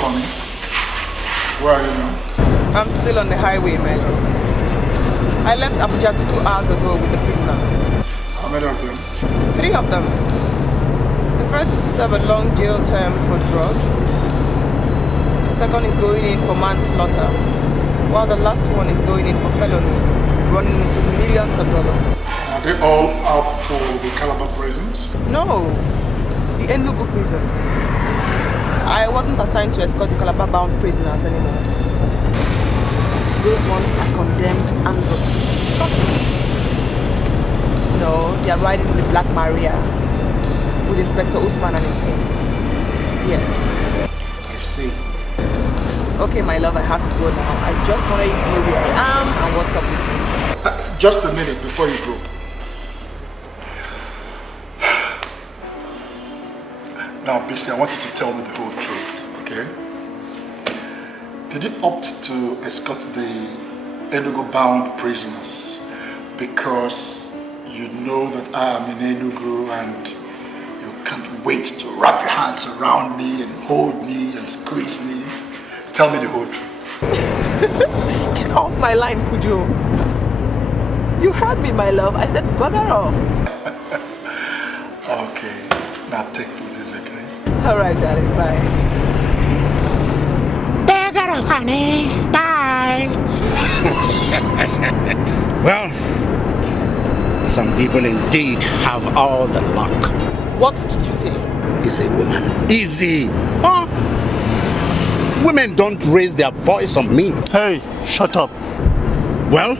honey. Where are you now? I'm still on the highway, my love. I left Abuja 2 hours ago with the prisoners. How many of them? 3 of them. The first is to serve a long jail term for drugs. The second is going in for manslaughter, while the last one is going in for felony, running into millions of dollars. Are they all out for the Calabar prisons? No, the Enugu prison. I wasn't assigned to escort the Calabar-bound prisoners anymore. Those ones are condemned androids. Trust me. No, they are riding in the Black Maria with Inspector Usman and his team. Yes. I see. Okay, my love, I have to go now. I just wanted you to know where I am and what's up with me. Just a minute before you drop. Now, BC, I want you to tell me the whole truth, okay? Did you opt to escort the Enugu-bound prisoners because you know that I am in Enugu and you can't wait to wrap your hands around me and hold me and squeeze me? Tell me the whole truth. Get off my line, Kujo. You heard me, my love. I said bugger off. Okay, now take it easy, okay? Alright, darling, bye. Bugger off, honey. Bye. Well, some people indeed have all the luck. What did you say? Easy, woman. Easy. Huh? Women don't raise their voice on me. Hey, shut up. Well,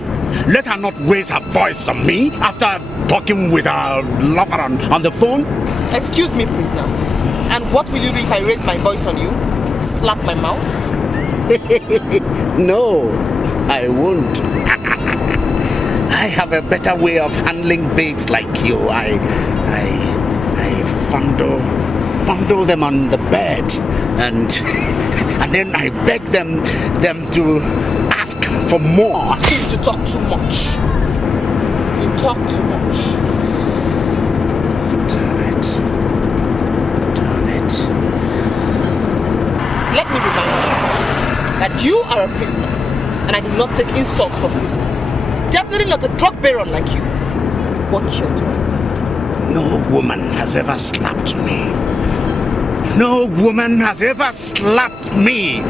let her not raise her voice on me after talking with her lover on the phone. Excuse me, prisoner. And what will you do if I raise my voice on you? Slap my mouth? No, I won't. I have a better way of handling babes like you. I fondle them on the bed and then I beg them to ask for more. You seem to talk too much. You talk too much. Damn it. Let me remind you that you are a prisoner and I do not take insults from prisoners. Definitely not a drug baron like you. Watch your tongue. No woman has ever slapped me. No woman has ever slapped me.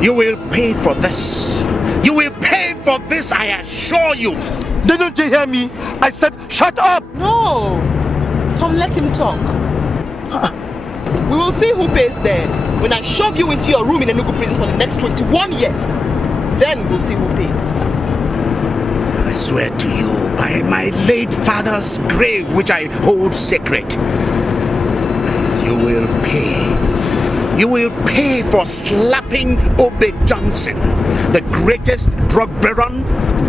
You will pay for this. You will pay for this, I assure you. Didn't you hear me? I said, shut up! No! Tom, let him talk. We will see who pays then. When I shove you into your room in Enugu prison for the next 21 years, then we'll see who pays. I swear to you by my late father's grave, which I hold sacred, you will pay. You will pay for slapping Obed Johnson, the greatest drug baron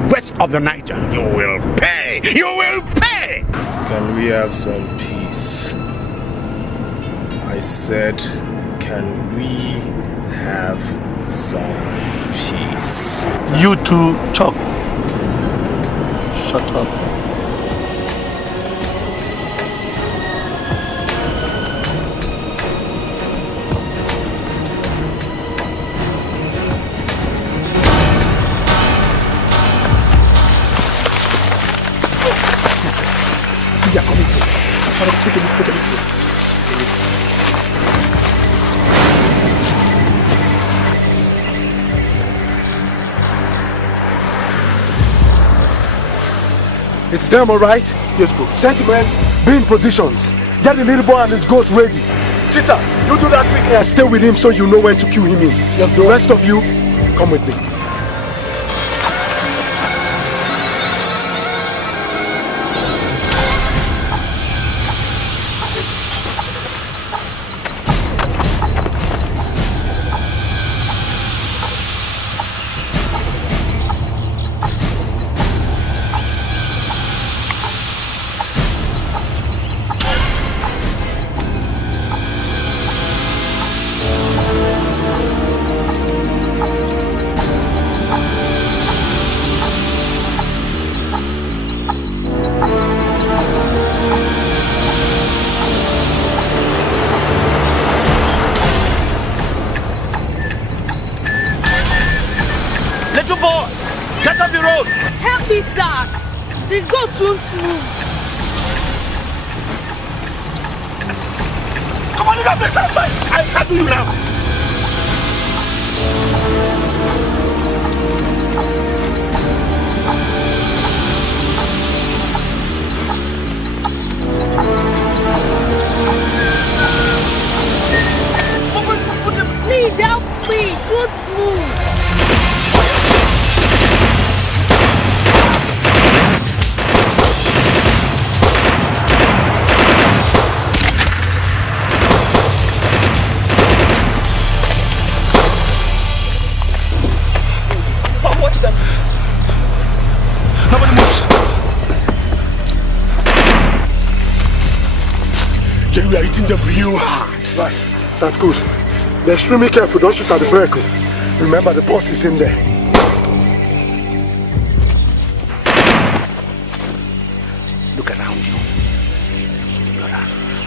west of the Niger. You will pay. You will pay. Can we have some peace? I said, can we have some peace? You two, Chuck. Shut up. Yeah, come here. Take a look. It's them, all right? Yes, boss. Gentlemen, be in positions. Get the little boy and his goat ready. Cheetah, you do that quickly and stay with him so you know when to cue him in. Yes, the rest of you, come with me. The goat won't move. Come on, you got this outside! I can do you now! Please help me, it won't move. Come watch them. Nobody moves. Jerry, we are hitting them real hard. Right, that's good. Be extremely careful, don't shoot at the vehicle. Remember, the boss is in there. Look around you.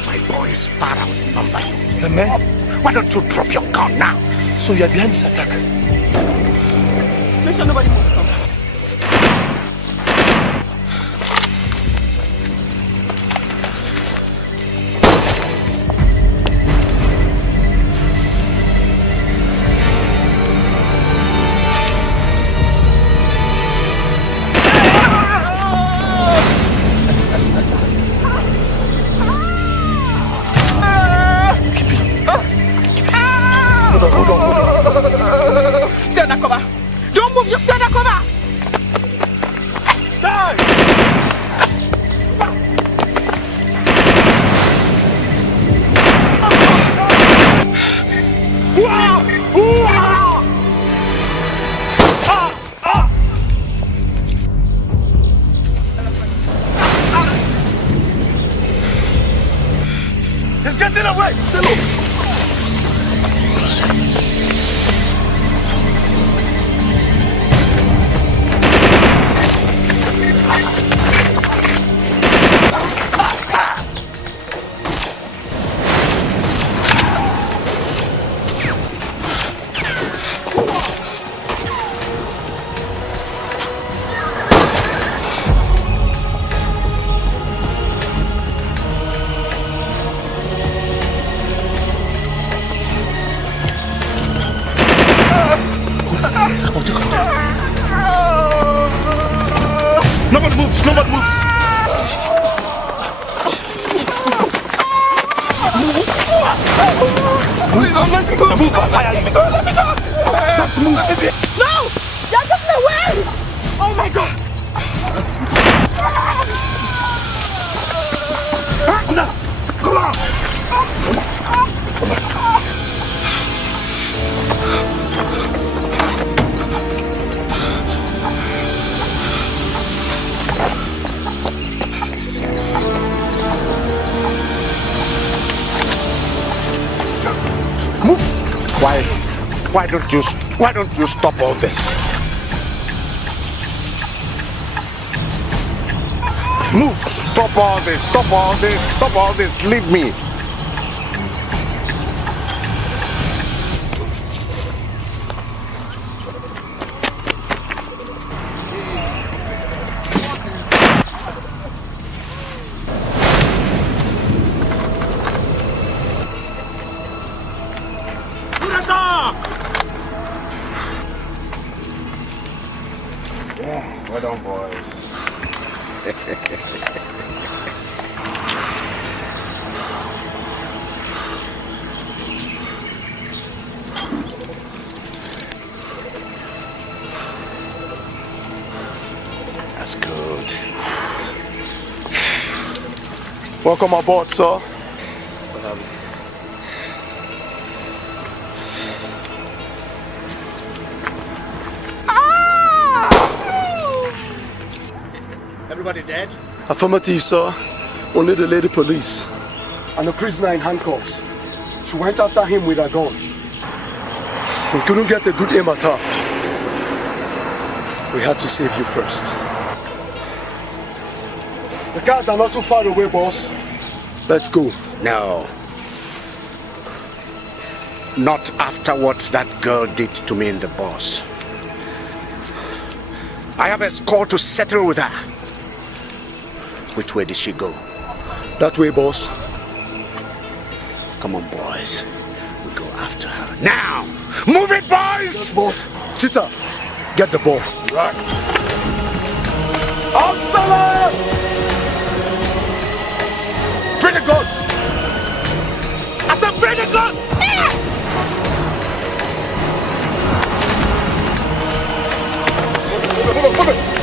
My boys far outnumber you. The men? Why don't you drop your gun now? So you're behind this attack? Make sure nobody moves from. Stay under cover. Don't move, you stay under cover. Die! He's getting away! Nobody moves! Nobody moves! Please don't let me go! Move! Let me go! Let me go! No! You're getting away! Oh my god! No! Come on! Move! Why don't you stop all this? Move! Stop all this! Stop all this! Stop all this! Leave me! Well done, boys. That's good. Welcome aboard, sir. Everybody dead? Affirmative, sir. Only the lady police. And the prisoner in handcuffs. She went after him with a gun. We couldn't get a good aim at her. We had to save you first. The cars are not too far away, boss. Let's go. No. Not after what that girl did to me in the boss. I have a score to settle with her. Which way did she go? That way, boss. Come on, boys. We go after her. Now! Move it, boys! Yes, boss. Cheetah, get the ball. Right. Free the gods! I said free the gods! Move it.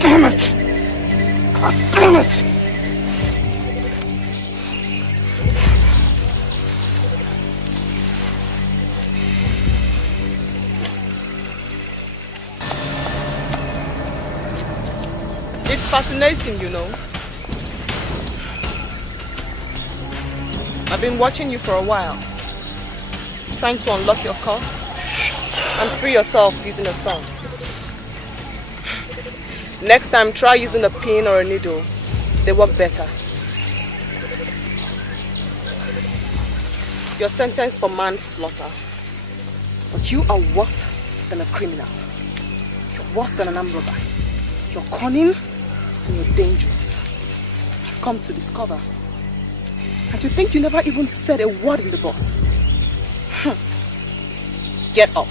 Damn it! God damn it! It's fascinating, you know. I've been watching you for a while, trying to unlock your cuffs and free yourself using a thumb. Next time, try using a pin or a needle. They work better. You're sentenced for manslaughter. But you are worse than a criminal. You're worse than an armed robber. You're cunning and you're dangerous. I've come to discover. And to think you never even said a word in the bus. Get up.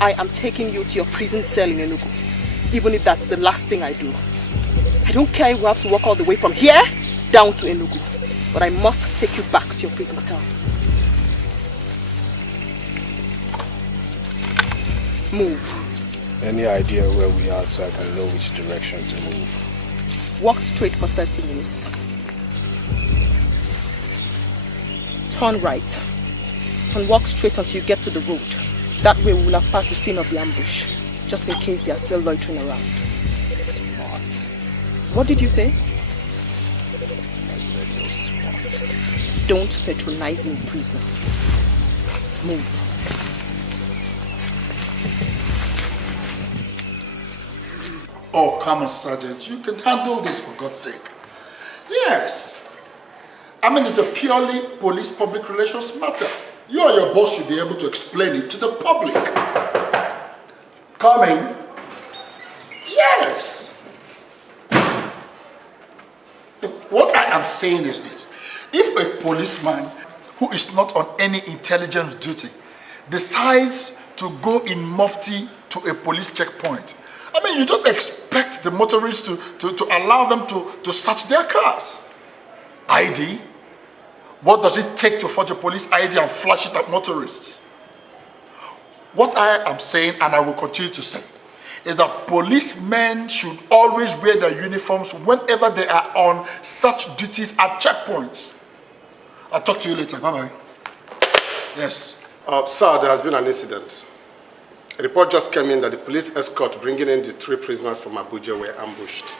I am taking you to your prison cell in Enugu, even if that's the last thing I do. I don't care if we have to walk all the way from here down to Enugu, but I must take you back to your prison cell. Move. Any idea where we are so I can know which direction to move? Walk straight for 30 minutes. Turn right and walk straight until you get to the road. That way we will have passed the scene of the ambush, just in case they are still loitering around. Smart. What did you say? I said you're smart. Don't patronize me, prisoner. Move. Oh, come on, Sergeant. You can handle this, for God's sake. Yes. I mean, it's a purely police public relations matter. You or your boss should be able to explain it to the public. Coming? Yes. What I am saying is this. If a policeman who is not on any intelligence duty decides to go in mufti to a police checkpoint, I mean, you don't expect the motorists to allow them to search their cars. ID? What does it take to forge a police ID and flash it at motorists? What I am saying, and I will continue to say, is that policemen should always wear their uniforms whenever they are on such duties at checkpoints. I'll talk to you later. Bye-bye. Yes. Sir, there has been an incident. A report just came in that the police escort bringing in the 3 prisoners from Abuja were ambushed.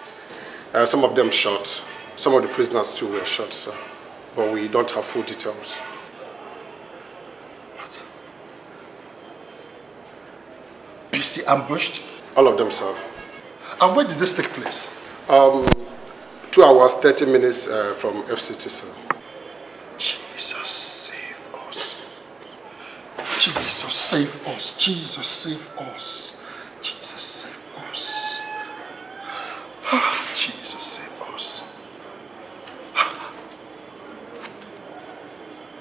Some of them shot. Some of the prisoners too were shot, sir. But we don't have full details. What? BC ambushed? All of them, sir. And when did this take place? 2 hours, 30 minutes from FCT, sir. Jesus save us. Jesus save us. Jesus save us. Jesus save us. Jesus save us.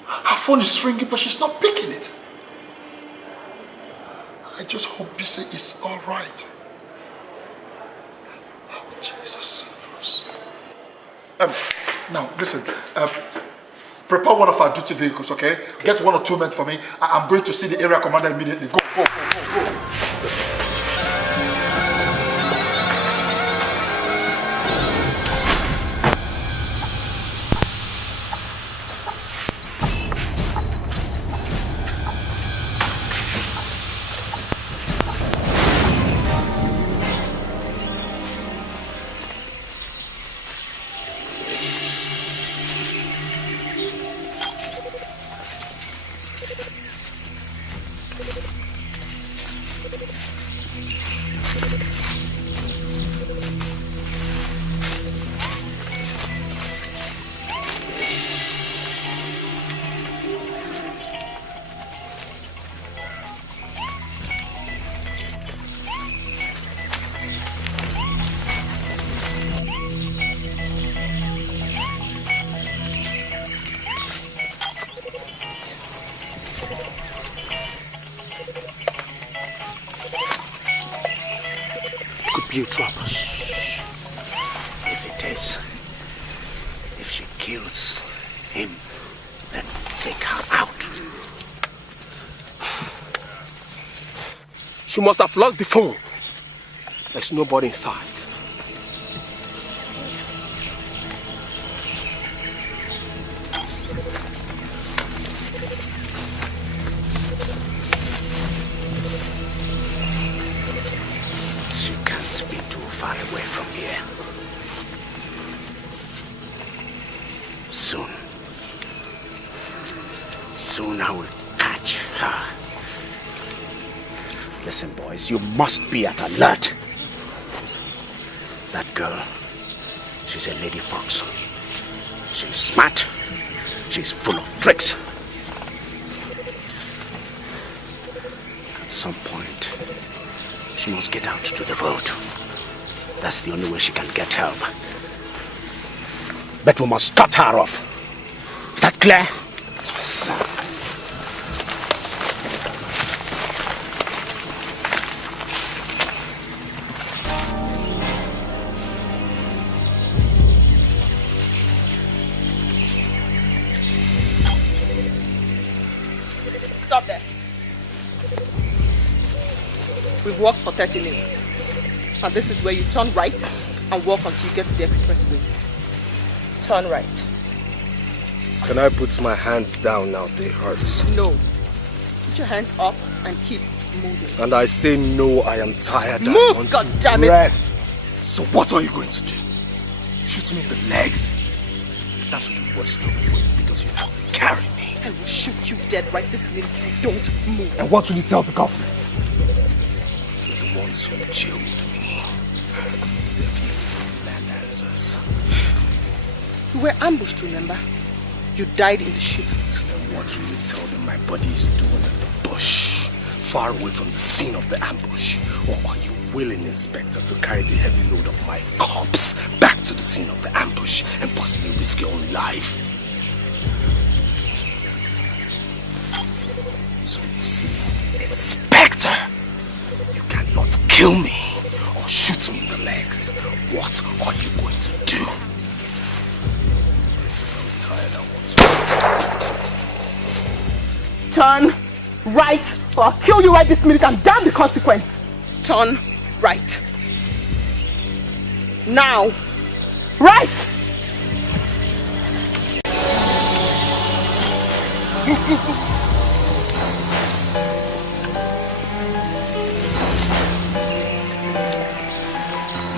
Her phone is ringing, but she's not picking it. I just hope Bisi is all right. Jesus save us. Now, listen. Prepare one of our duty vehicles, okay? Get 1 or 2 men for me. I'm going to see the area commander immediately. Go, go, go, go, go. Listen. Be a trap. If it is, if she kills him, then take her out. She must have lost the phone. There's nobody inside. Far away from here. Soon I will catch her. Listen, boys, you must be at alert. That girl, she's a lady fox. She's smart. She's full of tricks. At some point, she must get out to the road. That's the only way she can get help. But we must cut her off. Is that clear? Stop there. We've walked for 30 minutes. And this is where you turn right and walk until you get to the expressway. Turn right. Can I put my hands down now? They hurt. No. Put your hands up and keep moving. And I say no, I am tired. Move, I want goddammit! Rest. So what are you going to do? Shoot me in the legs? That will be worse trouble for you because you have to carry me. I will shoot you dead right this minute if you don't move. And what will you tell the government? You're the ones who jailed me. Answers. You were ambushed, remember? You died in the shootout. And what will you tell them my body is doing in the bush? Far away from the scene of the ambush? Or are you willing, Inspector, to carry the heavy load of my corpse back to the scene of the ambush and possibly risk your own life. So you see, Inspector, you cannot kill me or shoot me in the legs. What are you going to do? Listen, I'm tired, I want to... Turn right, or I'll kill you right this minute and damn the consequence. Turn right. Now. Right!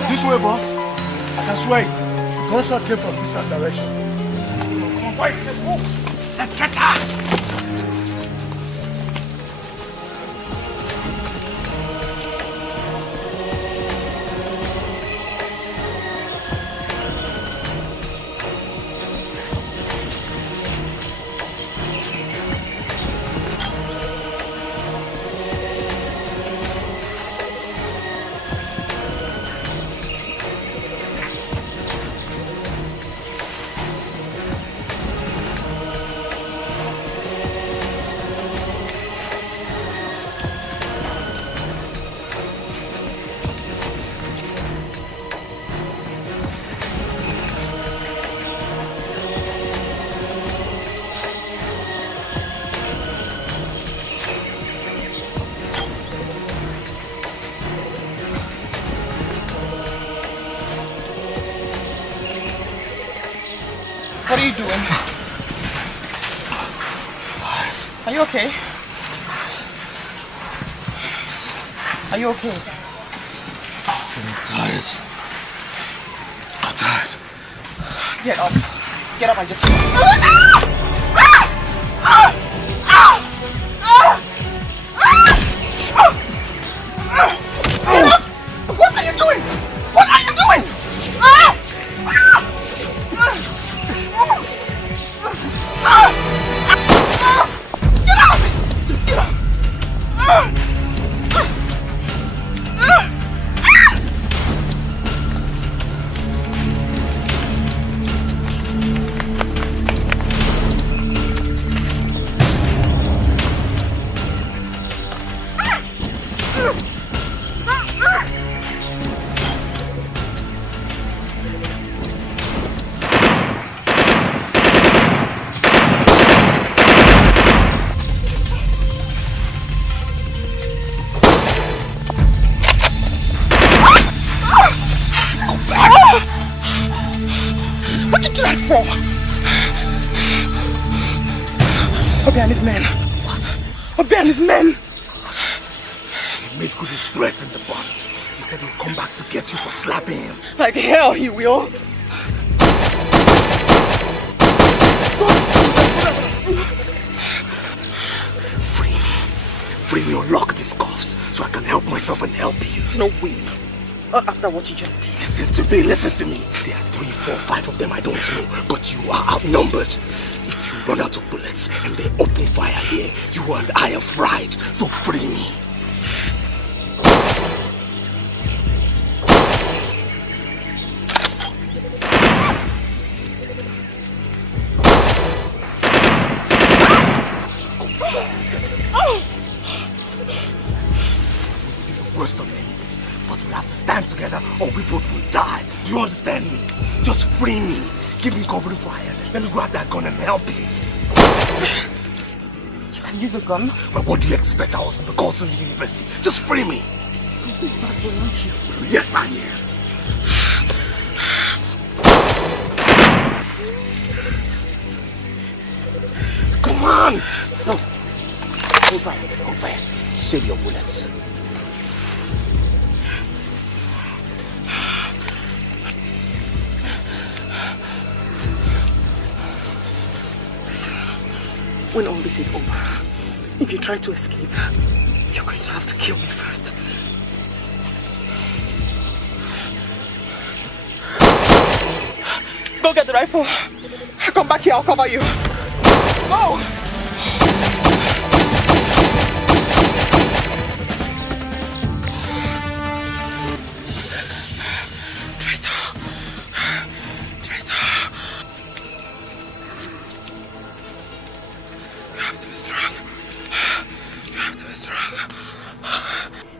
This way, boss. I can swear it. The gunshot came from this direction. Come on, fight. Let's move. Let's get her! What are you doing? Are you okay? Are you okay? I'm tired. I'm tired. Get up. Get up and just... Get up! What are you doing? What are you doing? Get out of it! Get up! What did you do that for? Obi and his men. What? Obi and his men. He made good his threats in the bus. He said he'll come back to get you for slapping him. Like hell he will. Free me. Free me or lock these cuffs so I can help myself and help you. No way. Not after what you just did. Listen to me, listen to me. There are 3, 4, 5 of them I don't know, but you are outnumbered. If you run out of bullets and they open fire here, you and I are fried, so free me. Worst of enemies, but we have to stand together or we both will die. Do you understand me? Just free me. Give me covering fire. Let me grab that gun and help you. You can use a gun? But what do you expect? I was in the courts in the university. Just free me. Yes, I am. Come on. No. Hold fire. Hold fire. Save your bullets. When all this is over, if you try to escape, you're going to have to kill me first. Go get the rifle. Come back here, I'll cover you. Go!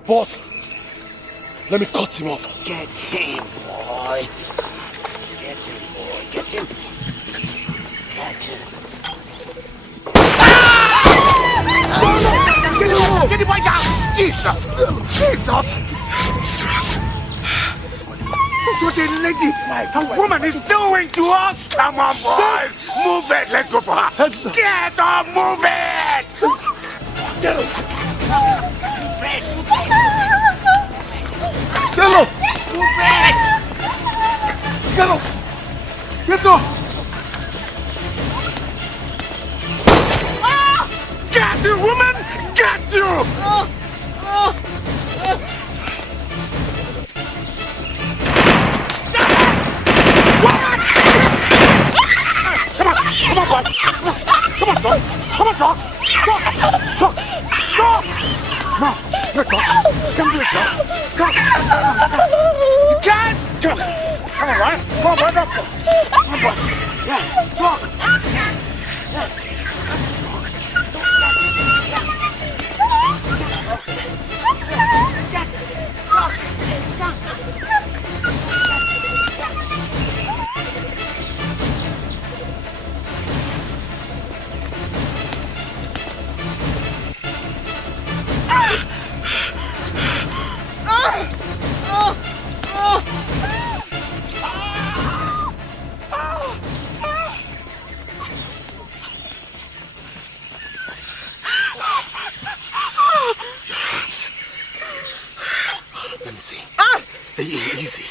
Boss, let me cut him off. Get him, boy. Get him, boy. Get him. Get him. Get the boy down! Jesus! Jesus! That's what a lady, a woman is doing to us! Come on, boys! Move it! Let's go for her! Get up! Move it! Get up! Move it! Get up! Move it! Get up! Get up! Get you, woman! Get you! Come on, boy! Come on, son! Come on, son! Stop! Come on, let's go! Come to it, son! Come! You can't! Come on, boy! Come on, boy! Come on, boy! Yeah, talk! Easy.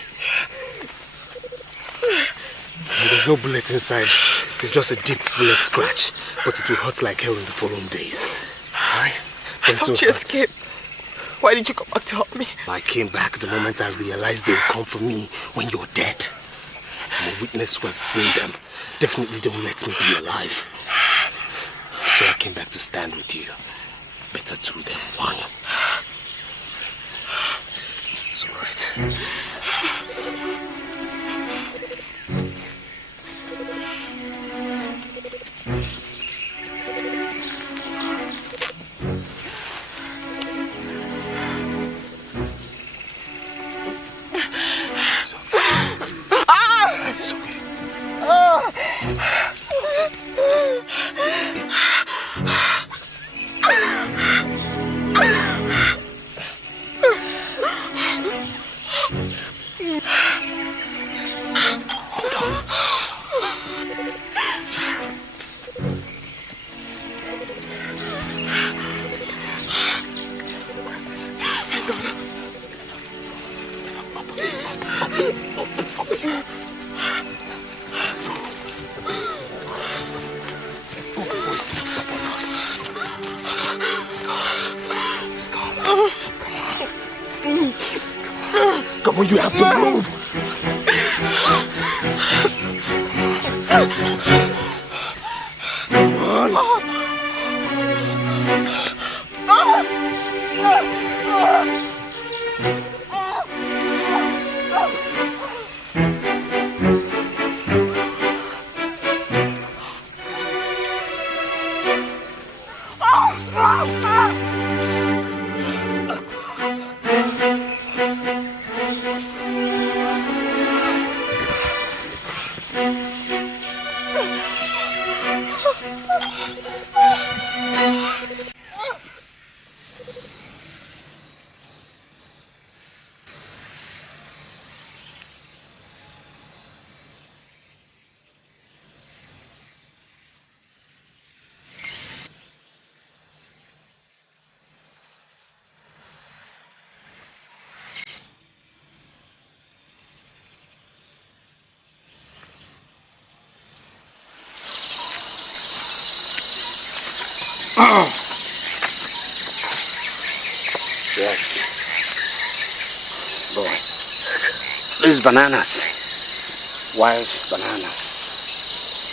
There's no bullet inside. It's just a deep bullet scratch. But it will hurt like hell in the following days. Alright? I thought you escaped. Why did you come back to help me? I came back the moment I realized they would come for me when you're dead. I'm a witness who has seen them. Definitely don't let me be alive. So I came back to stand with you. Better two than one. It's alright. Come on, you have to move. Come on. Yes. Boy. These bananas. Wild bananas.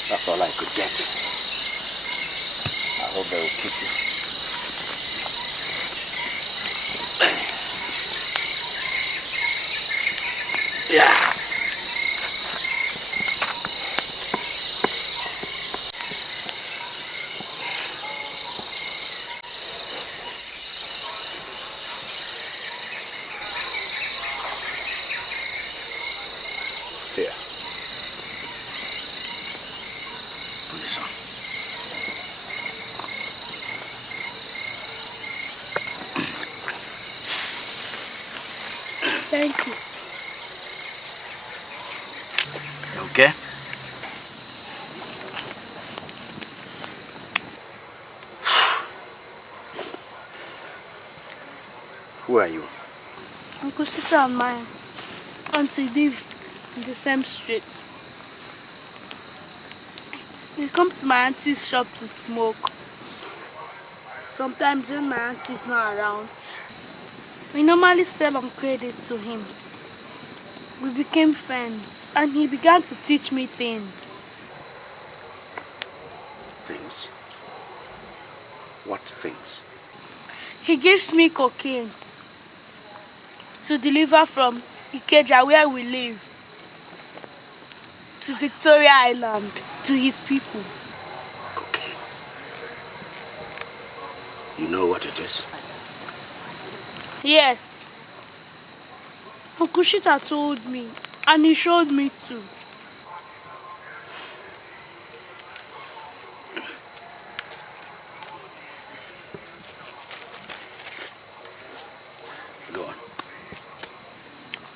That's all I could get. I hope they will keep you. Yeah. son. Thank you. Okay? Who are you? Uncle Shita and mine. Auntie live in the same street. We come to my auntie's shop to smoke. Sometimes when my auntie is not around, we normally sell on credit to him. We became friends and he began to teach me things. Things? What things? He gives me cocaine to deliver from Ikeja, where we live, to Victoria Island, to his people. Cocaine. You know what it is? Yes. Uncle Shita told me, and he showed me too. Go on.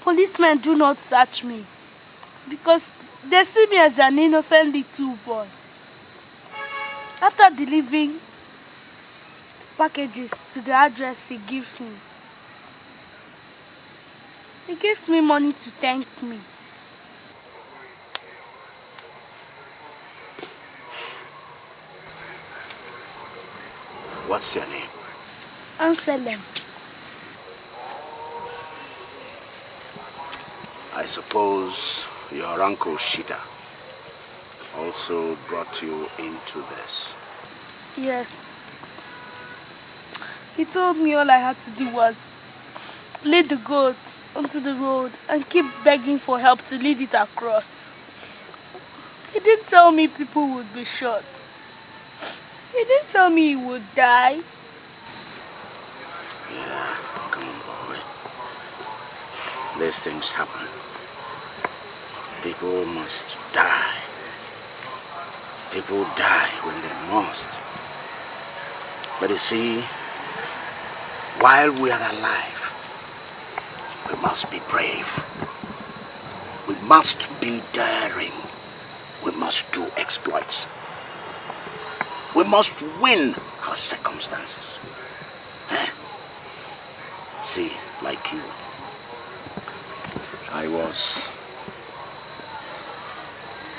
Policemen do not search me because they see me as an innocent little boy. After delivering packages to the address he gives me money to thank me. What's your name? Anselm. I suppose your uncle Shita also brought you into this. Yes. He told me all I had to do was lead the goats onto the road and keep begging for help to lead it across. He didn't tell me people would be shot. He didn't tell me he would die. Yeah, come on, boy. These things happen. People must die. People die when they must. But you see, while we are alive, we must be brave. We must be daring. We must do exploits. We must win our circumstances. See, like you, I was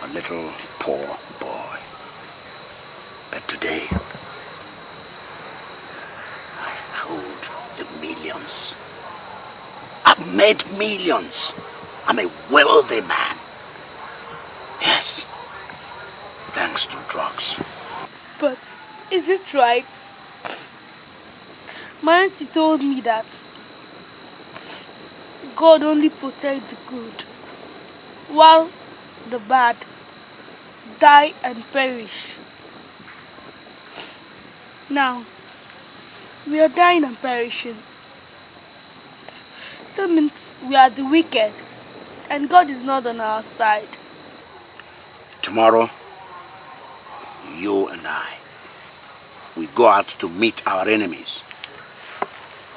a little poor boy. But today, I hold the millions. I've made millions. I'm a wealthy man. Yes, thanks to drugs. But is it right? My auntie told me that God only protects the good, while the bad die and perish. Now, we are dying and perishing. That means we are the wicked, and God is not on our side. Tomorrow, you and I, we go out to meet our enemies.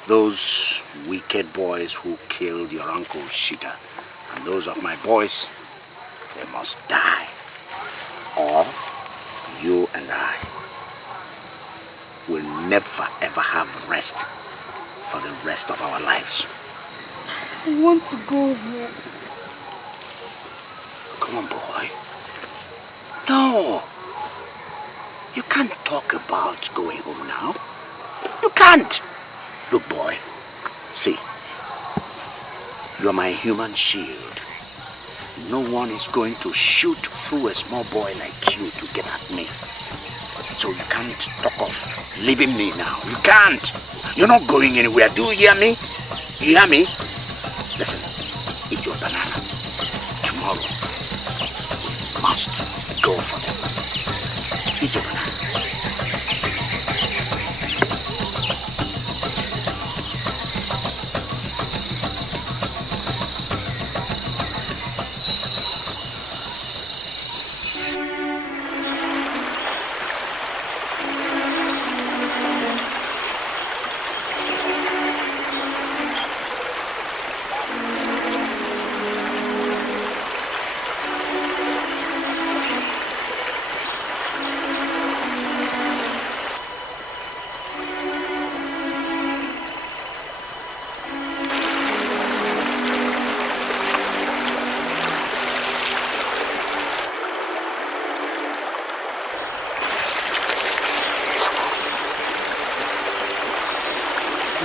Those wicked boys who killed your uncle Shita, and those of my boys, they must die. Or you and I will never ever have rest for the rest of our lives. I want to go home. Come on, boy. No. You can't talk about going home now. You can't. Look, boy. See. You're my human shield. No one is going to shoot through a small boy like you to get at me. So you can't talk of leaving me now. You can't. You're not going anywhere. Do you hear me? You hear me? Listen. Eat your banana. Tomorrow, we must go for them. Eat your banana.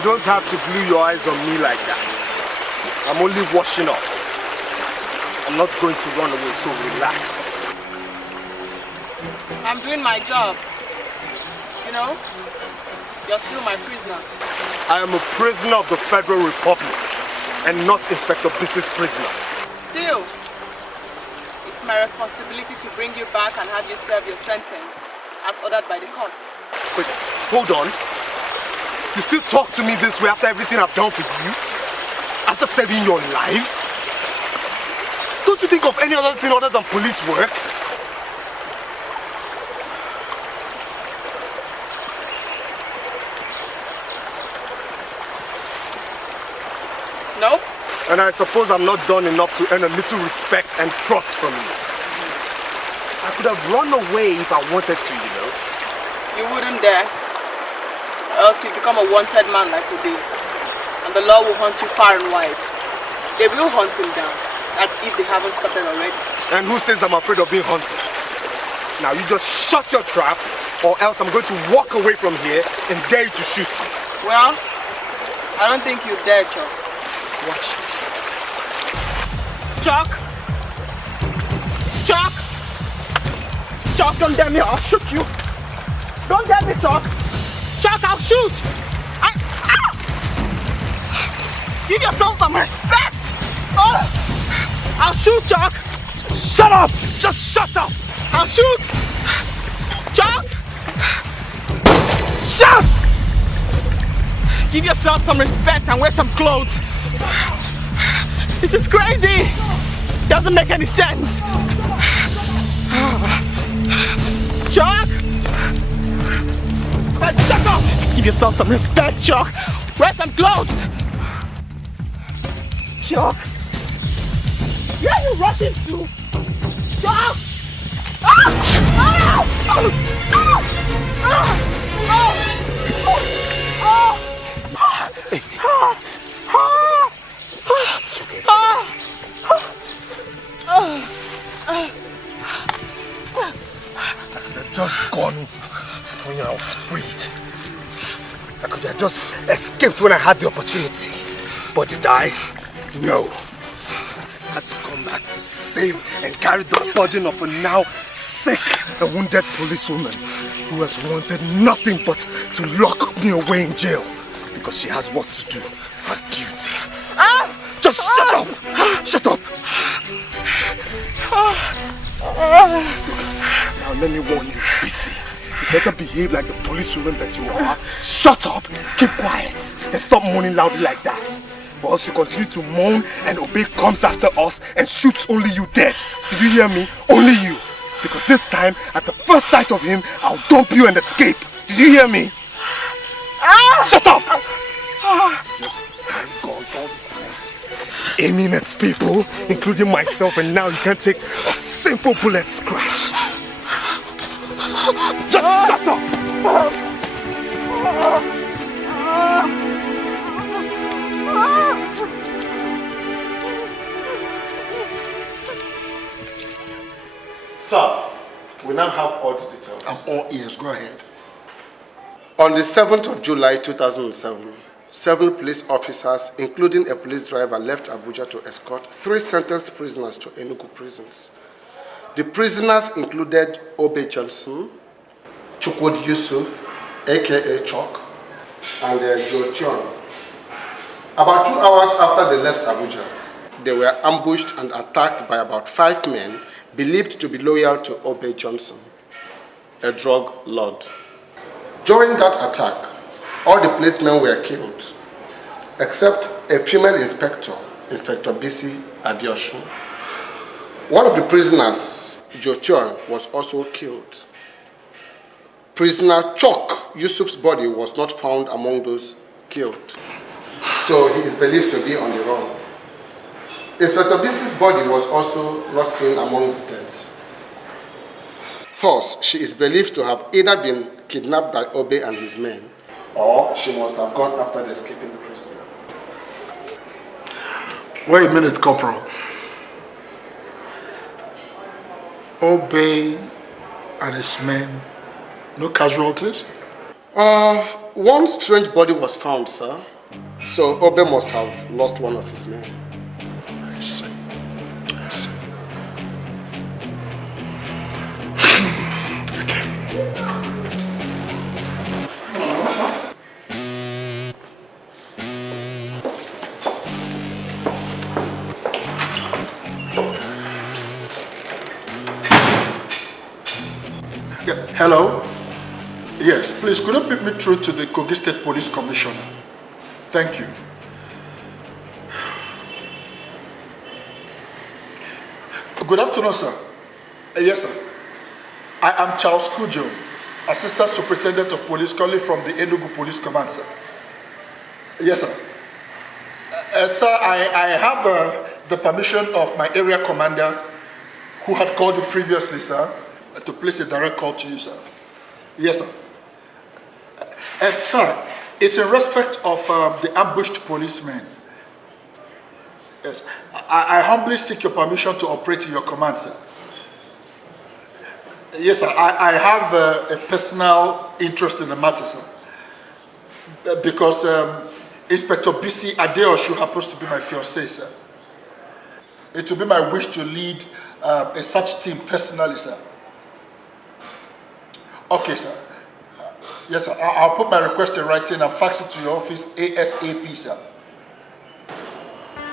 don't have to glue your eyes on me like that. I'm only washing up. I'm not going to run away, so relax. I'm doing my job. You know, you're still my prisoner. I am a prisoner of the Federal Republic and not Inspector Biss's prisoner. Still, it's my responsibility to bring you back and have you serve your sentence as ordered by the court. Wait, hold on. You still talk to me this way after everything I've done for you? After saving your life? Don't you think of any other thing other than police work? No? And I suppose I'm not done enough to earn a little respect and trust from you. I could have run away if I wanted to, you know. You wouldn't dare. Or else you'd become a wanted man like Obi. And the law will hunt you far and wide. They will hunt him down. That's if they haven't started already. And who says I'm afraid of being hunted? Now you just shut your trap, or else I'm going to walk away from here and dare you to shoot me. Well, I don't think you dare, Chuck. Watch me. Chuck! Chuck! Chuck, don't dare me, I'll shoot you! Don't dare me, Chuck! Chuck, I'll shoot! Give yourself some respect! I'll shoot, Chuck! Shut up! Just shut up! I'll shoot! Chuck! Shut! Give yourself some respect and wear some clothes! This is crazy! Doesn't make any sense! Chuck! Shut up! Give yourself some respect, Chuck! Wear some clothes! Chuck! Where are you rushing to? Chuck! It's okay. I could have just gone when I was freed. I could have just escaped when I had the opportunity. But did I? No. I had to come back to save and carry the burden of a now sick and wounded policewoman who has wanted nothing but to lock me away in jail because she has what to do, her duty. Just shut up! Shut up! Now let me warn you, Busy. You better behave like the policewoman that you are. Shut up, keep quiet, and stop moaning loudly like that. Or else you continue to moan and Obey comes after us and shoots only you dead. Did you hear me? Only you. Because this time, at the first sight of him, I'll dump you and escape. Did you hear me? Shut up! Just guns all the time. Aiming at people, including myself, and now you can't take a simple bullet scratch. Just shut up! Sir, we now have all the details. I'm all ears. Go ahead. On the 7th of July 2007, 7 police officers, including a police driver, left Abuja to escort 3 sentenced prisoners to Enugu prisons. The prisoners included Obe Johnson, Chukwudi Yusuf, aka Chok, and Joe Tion. About 2 hours after they left Abuja, they were ambushed and attacked by about 5 men believed to be loyal to Obe Johnson, a drug lord. During that attack, all the policemen were killed, except a female inspector, Inspector Bisi Adioshun. One of the prisoners, Jo Tion, was also killed. Prisoner Chok Yusuf's body was not found among those killed, so he is believed to be on the run. Inspector Bisi's body was also not seen among the dead. Thus, she is believed to have either been kidnapped by Obe and his men, or she must have gone after the escaping prisoner. Wait a minute, Corporal. Obe and his men, no casualties? One strange body was found, sir. So Obe must have lost one of his men. I see. I see. Hello? Yes, please, could you put me through to the Kogi State Police Commissioner? Thank you. Good afternoon, sir. Yes, sir. I am Charles Kujo, Assistant Superintendent of Police, calling from the Enugu Police Command, sir. Yes, sir. Sir, I have the permission of my area commander, who had called you previously, sir, to place a direct call to you, sir. Yes, sir. Sir, it's in respect of the ambushed policemen. Yes. I humbly seek your permission to operate in your command, sir. Yes, sir. I have a personal interest in the matter, sir. Because Inspector BC Adeoshu happens to be my fiancé, sir. It will be my wish to lead a search team personally, sir. Okay, sir. Yes, sir. I'll put my request in writing and fax it to your office ASAP, sir.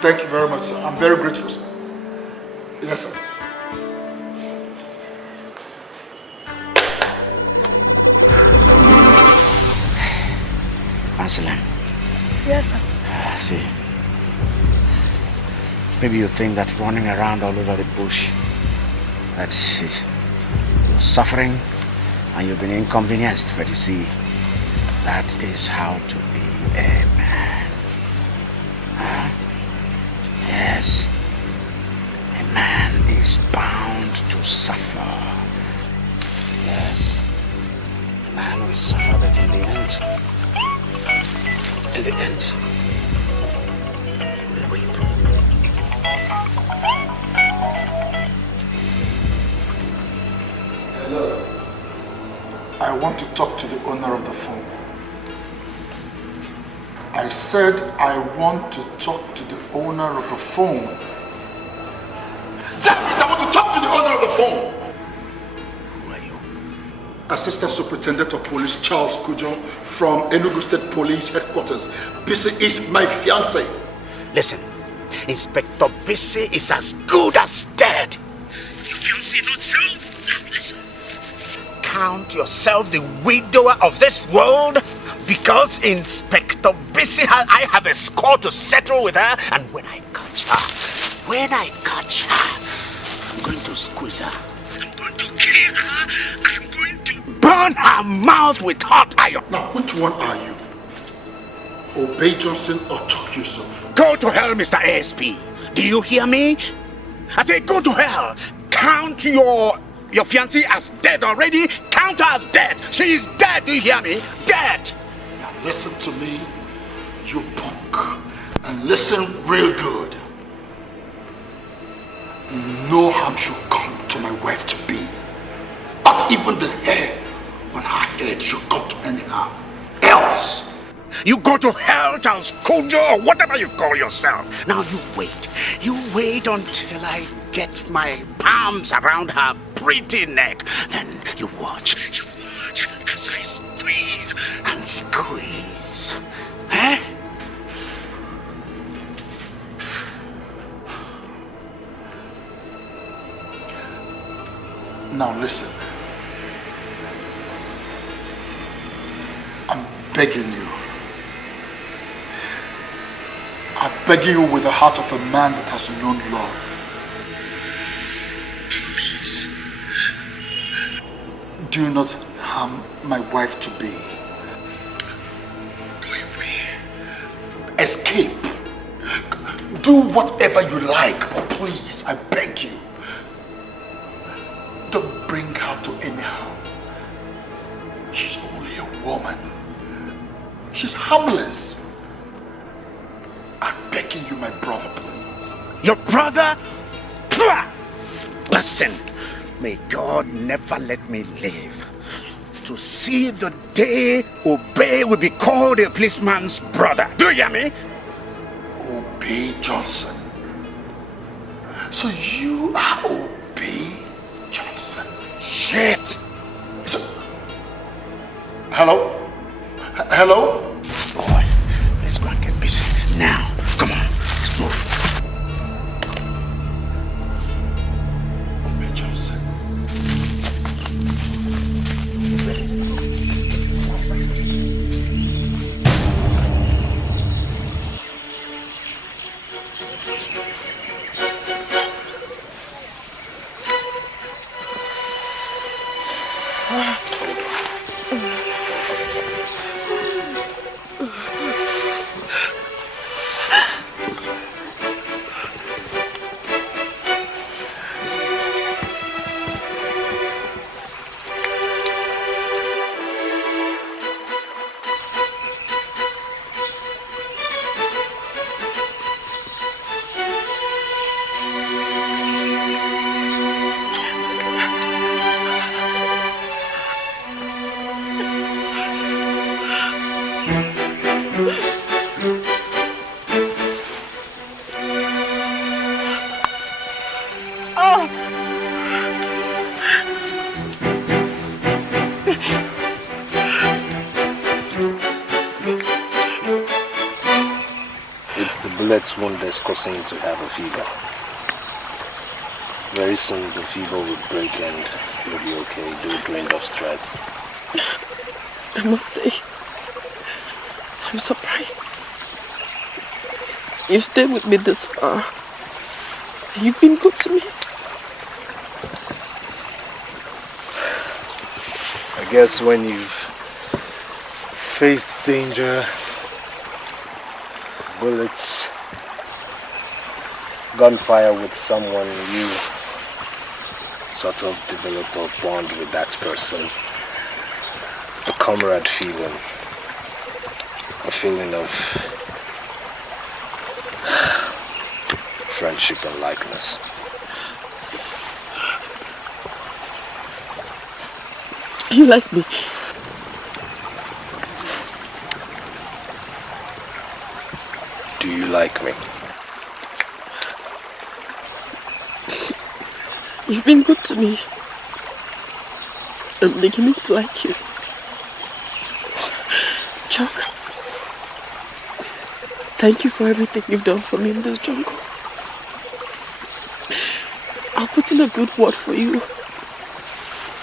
Thank you very much, sir. I'm very grateful, sir. Yes, sir. Marceline. Yes, sir. See, maybe you think that running around all over the bush, that you're suffering and you've been inconvenienced, but you see, that is how to be a man. Yes, a man is bound to suffer. Yes, a man will suffer, but in the end, we'll reap. Hello. I want to talk to the owner of the phone. I said I want to talk to the owner of the phone. Damn it! I want to talk to the owner of the phone! Who are you? Assistant Superintendent of Police Charles Kujo from Enugu State Police Headquarters. Bisi is my fiancé. Listen, Inspector Bisi is as good as dead. You fiancé not so? Now listen. Count yourself the widower of this world, because Inspector Bisi, I have a score to settle with her, and when I catch her, I'm going to squeeze her. I'm going to kill her. I'm going to burn her mouth with hot iron. Now, which one are you? Obey Johnson or Chuck Yusuf? Go to hell, Mr. ASP. Do you hear me? I say go to hell. Count your fiancée as dead already. Count her as dead. She is dead. Do you hear me? Dead. Now listen to me, you punk. And listen real good. No harm should come to my wife to be. Not even the hair on her head should come to any harm. Else. You go to hell, Charles Kojo, or whatever you call yourself. Now you wait. You wait until I get my palms around her pretty neck. Then you watch. You watch as I squeeze and squeeze. Eh? Now listen. I'm begging you. I'm begging you with the heart of a man that has known love. Please, do not harm my wife to be. Go away. Escape. Do whatever you like, but please, I beg you, don't bring her to any harm. She's only a woman. She's harmless. I'm begging you, my brother, please. Your brother? Listen, may God never let me live to see the day Obey will be called a policeman's brother. Do you hear me? Obey Johnson. So you are Obey Johnson. Shit! Hello? Hello? Boy, let's go and get busy. Now, come on, let's move. Obey Johnson. It's the bullet wound that's causing you to have a fever. Very soon the fever will break and you'll be okay. Do drain off strength. I must say, I'm surprised. You stayed with me this far. You've been good to me. I guess when you've faced danger, bullets, gunfire with someone, you sort of develop a bond with that person. A comrade feeling. A feeling of friendship and likeness. You like me? Do you like me? You've been good to me. I'm beginning to like you. Chuck, thank you for everything you've done for me in this jungle. I'll put in a good word for you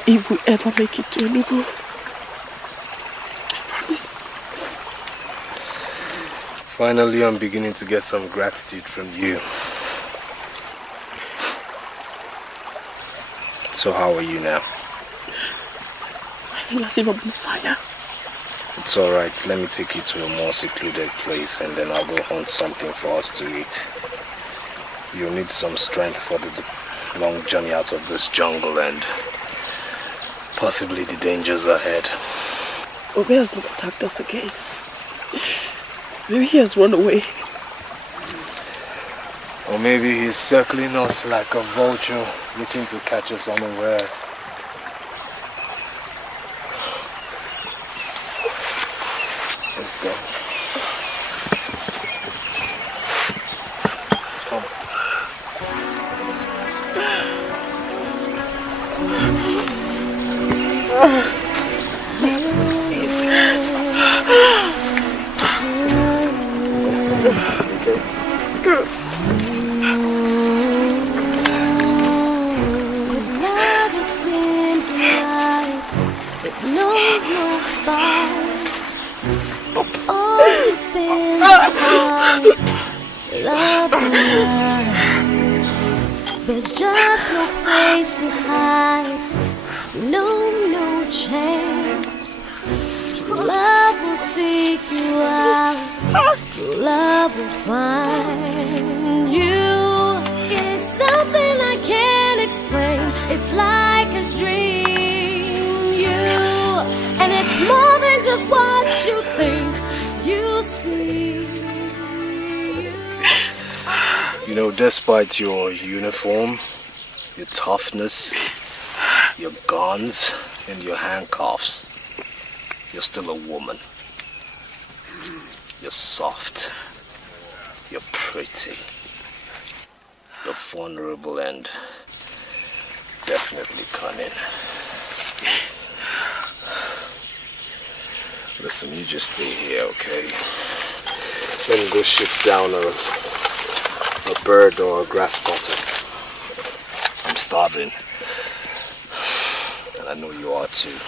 if we ever make it to Enugu. I promise. Finally, I'm beginning to get some gratitude from you. So how are you now? I feel as if I'm on fire. It's alright, let me take you to a more secluded place and then I'll go hunt something for us to eat. You'll need some strength for the long journey out of this jungle and possibly the dangers ahead. Obey has not attacked us again. Maybe he has run away. Or maybe he's circling us like a vulture, waiting to catch us unawares. Let's go. Come. Okay. Good. Love, it seems right. It knows no fight. It's all been right. Love tonight. There's just no place to hide. No chance. True love will seek you out. True love will find you. It's something I can't explain. It's like a dream. You, and it's more than just what you think. You see. You know, despite your uniform, your toughness, your guns and your handcuffs, you're still a woman. You're soft. You're pretty. You're vulnerable and definitely cunning. Listen, you just stay here, okay? Let me go shoot down a bird or a grass cutter. I'm starving. And I know you are too.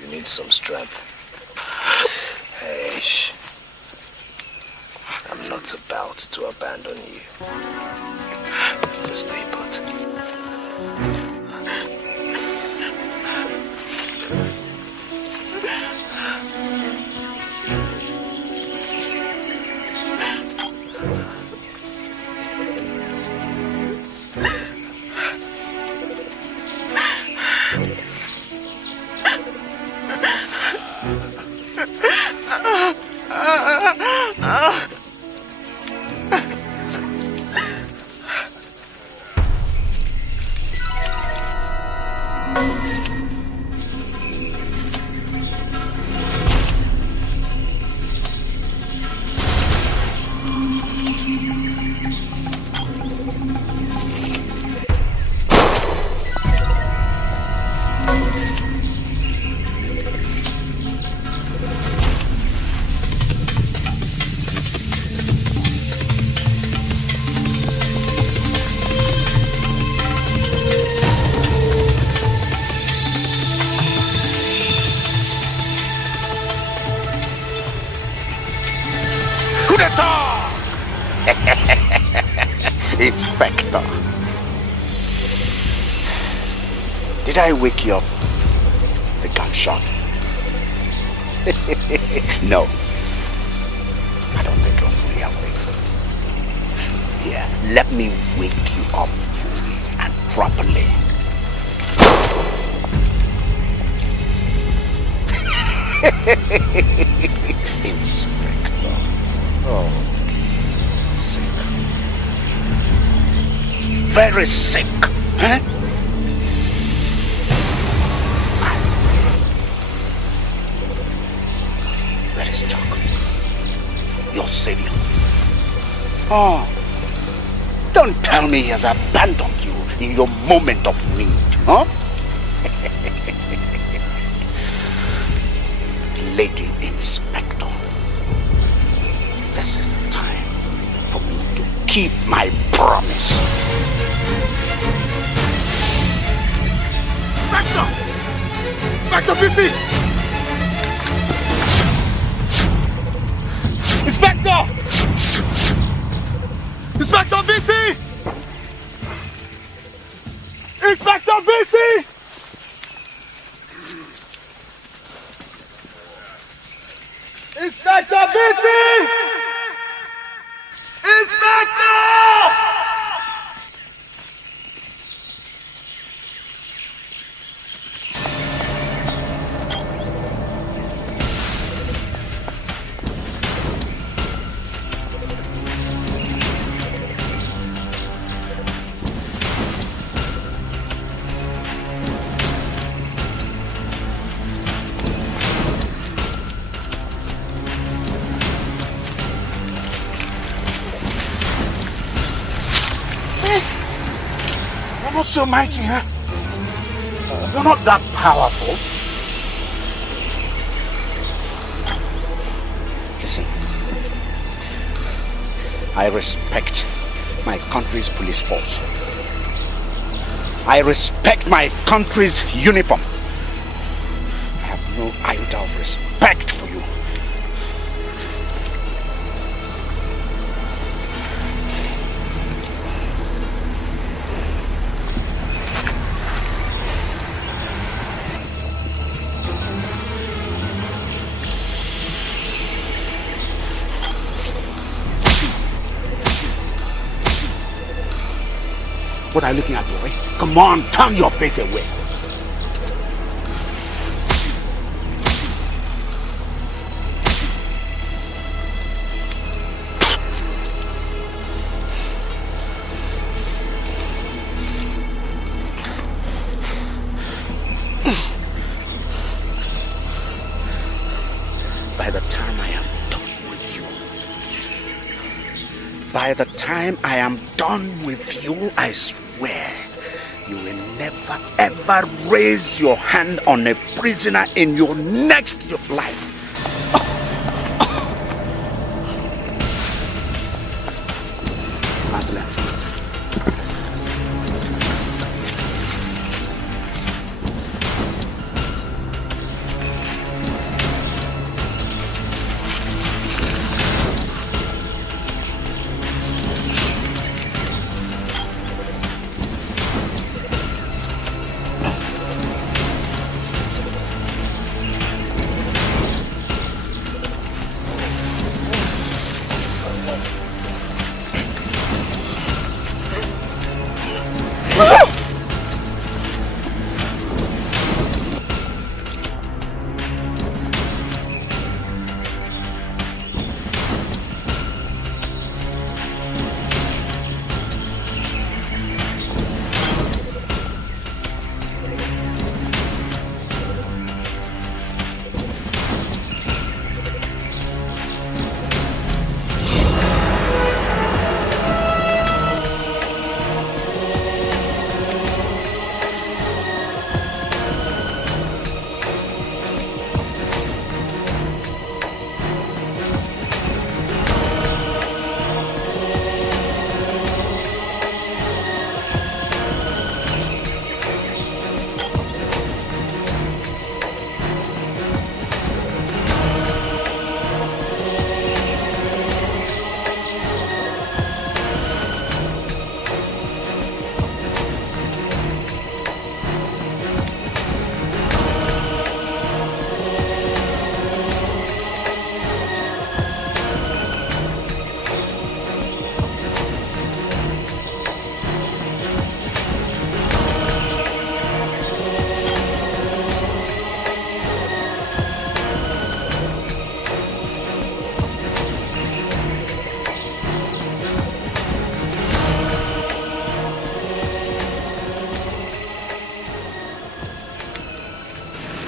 You need some strength. Hey, shh. I'm not about to abandon you. Just stay put. Inspector. Did I wake you up? The gunshot? No. I don't think you're fully awake. Here, let me wake you up fully and properly. Inspector. Oh, sick. Very sick, huh? Where is Chuck? Your savior. Oh, don't tell me he has abandoned you in your moment of need, huh? Lady Inspector, this is the time for me to keep my promise. Inspector! Inspector BC! Inspector! Inspector BC! Inspector BC! Inspector BC! Inspector! You're not so mighty, huh? You're not that powerful. Listen, I respect my country's police force. I respect my country's uniform. I have no iota of respect for you. What are you looking at, boy? Come on, turn your face away. by the time I am done with you, I swear, you will never ever raise your hand on a prisoner in your next life. Aslan.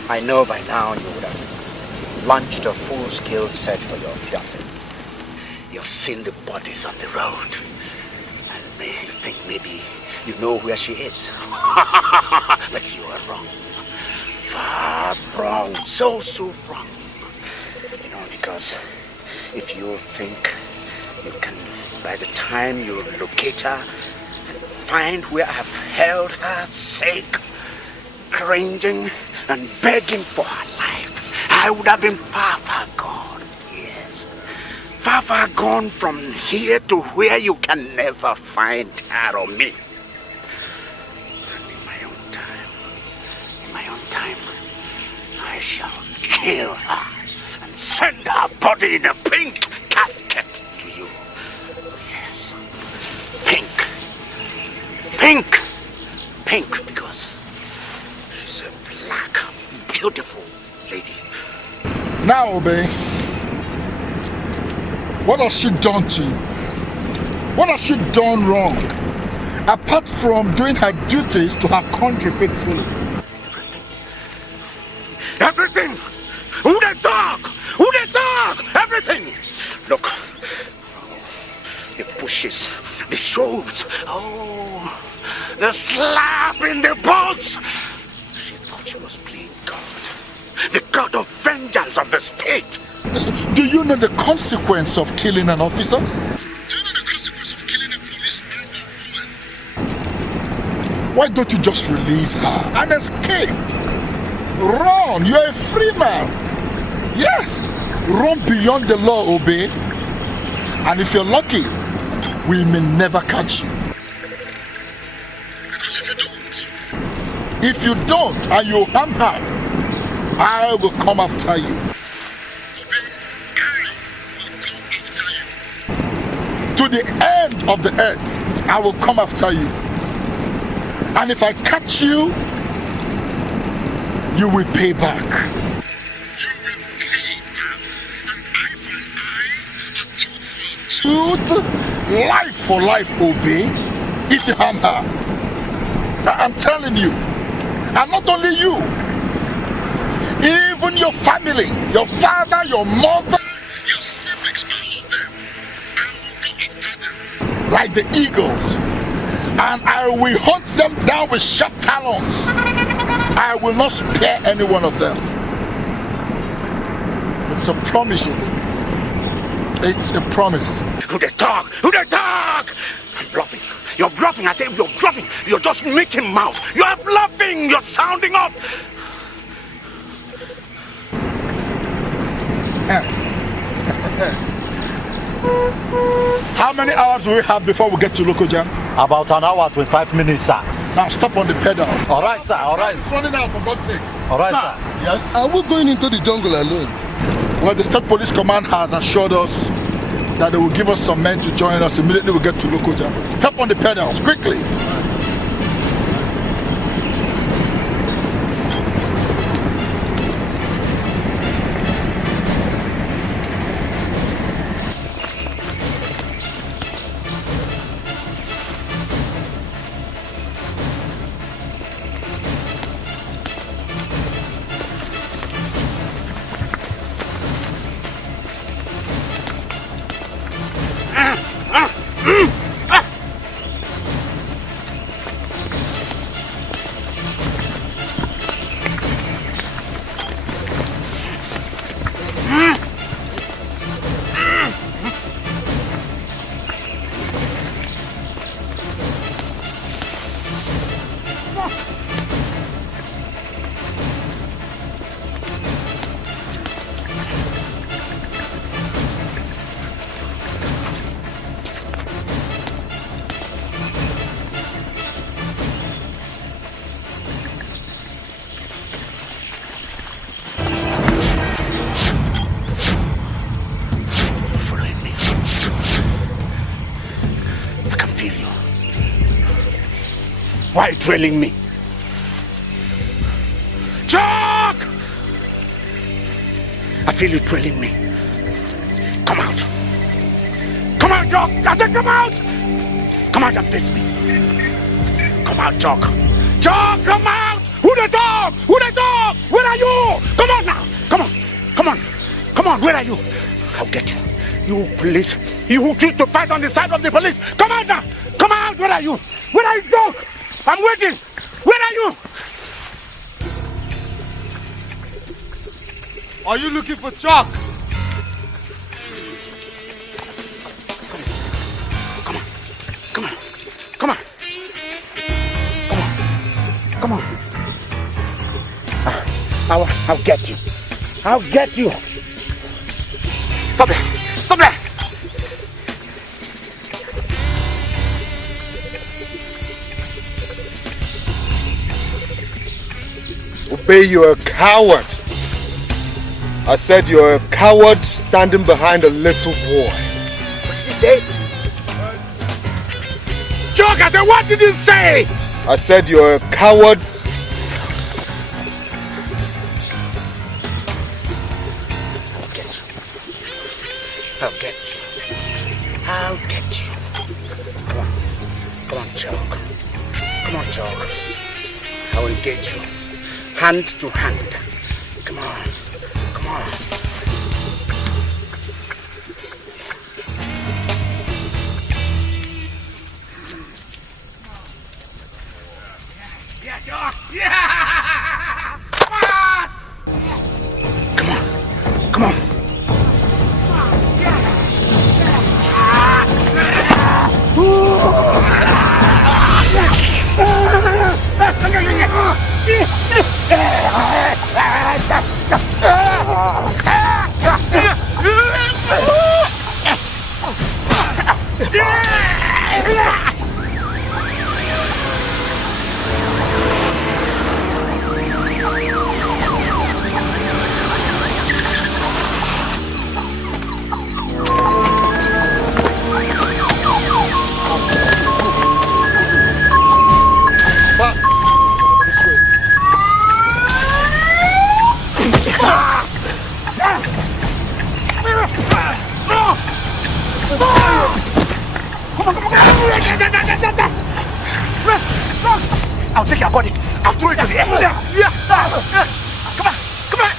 I know by now you would have launched a full-scale search for your fiancée. You've seen the bodies on the road, and you think maybe you know where she is. But you are wrong. Far wrong. So wrong. You know, because if you think you can, by the time you locate her and find where I have held her sick, cringing and begging for her life, I would have been far gone. Yes, far gone from here to where you can never find her or me. And in my own time, I shall kill her and send her body in a pink casket to you. Yes, pink, because she's a black, beautiful lady. Now, Obey, what has she done to you? What has she done wrong? Apart from doing her duties to her country faithfully. Everything! Who the dog? Everything! Look, the bushes, the shoves, the slap in the balls. She thought she was playing God, the God of vengeance of the state. Do you know the consequence of killing an officer? Do you know the consequence of killing a policeman or woman? Why don't you just release her and escape? Run! You're a free man. Yes! Run beyond the law, Obey. And if you're lucky, we may never catch you. Because if you don't and you harm her, I will come after you. To the end of the earth, I will come after you. And if I catch you, you will pay back. You will pay back. An eye for an eye, a tooth for a tooth, life for life, Obey, if you harm her. I'm telling you, and not only you, even your family, your father, your mother, your siblings, all of them, I will go after them. like the eagles, and I will hunt them down with sharp talons. I will not spare any one of them. It's a promise, Obi. It's a promise. Who they talk? Who they talk? I'm bluffing. You're bluffing. I say you're bluffing. You're just making mouth. You're bluffing. You're sounding up. How many hours do we have before we get to Local Jam? About an hour, 25 minutes, sir. Now stop on the pedals. All right, sir. All right. It's running out, for God's sake. All right, sir. Yes? Are we going into the jungle alone? Well, the State Police Command has assured us that they will give us some men to join us immediately we get to Local Jam. Step on the pedals, quickly. Why are you trailing me? Chuck! I feel you trailing me. Come out. Come out, Chuck! I said come out! Come out and face me. Come out, Chuck. Chuck, come out! Who the dog? Who the dog? Where are you? Come on now! Come on! Come on! Come on, where are you? I'll get you. You police. You who choose to fight on the side of the police. Come out now! Come out! Where are you? Where are you, dog? I'm waiting! Where are you? Are you looking for Chuck? Come on. Come on. Come on. Come on. Come on. I'll get you. I'll get you. Stop there. Stop there. Obey, you're a coward. I said you're a coward standing behind a little boy. What did you say? Chuck, I said, what did you say? I said you're a coward. I'll get you. I'll get you. Come on. Come on, Chuck. Come on, Chuck. I will engage you. Hand to hand. Come on. Come on. Yeah, Chuck. Yeah! Come on! Come on. Come on. I'll take your body. I'll throw it to the air. Yeah. Come on. Come on.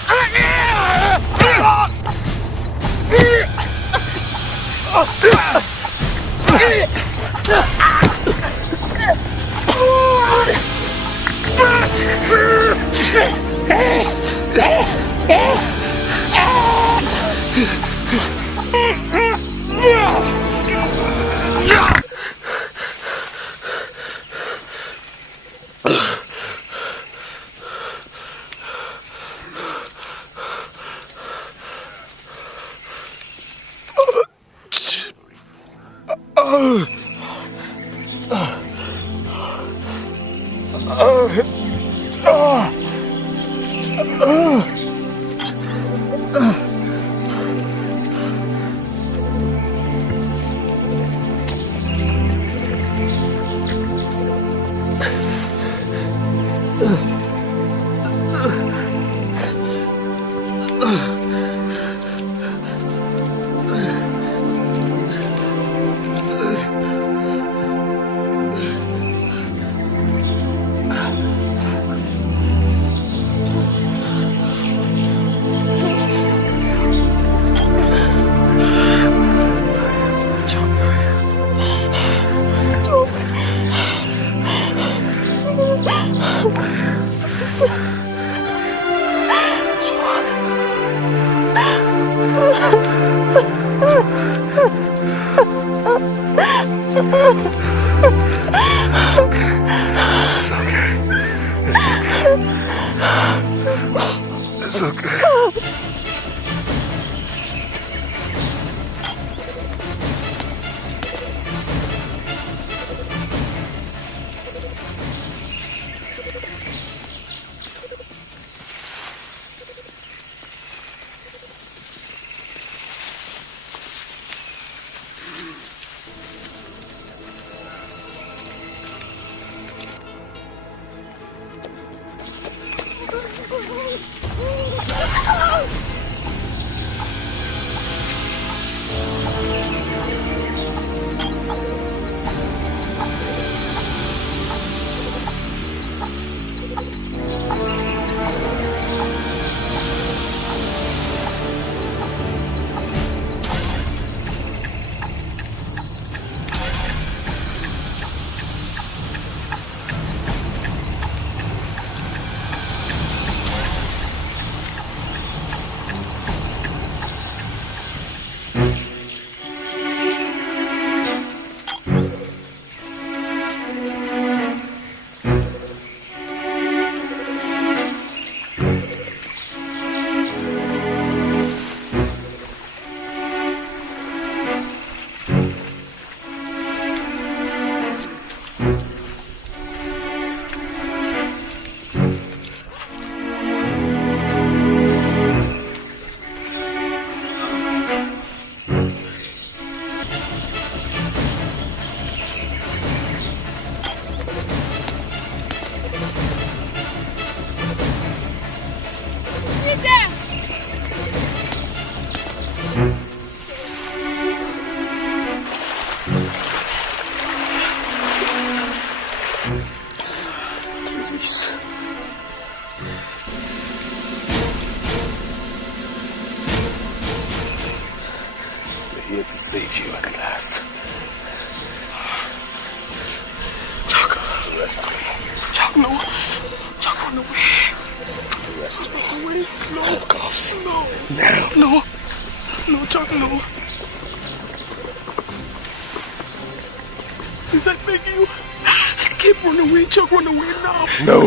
No!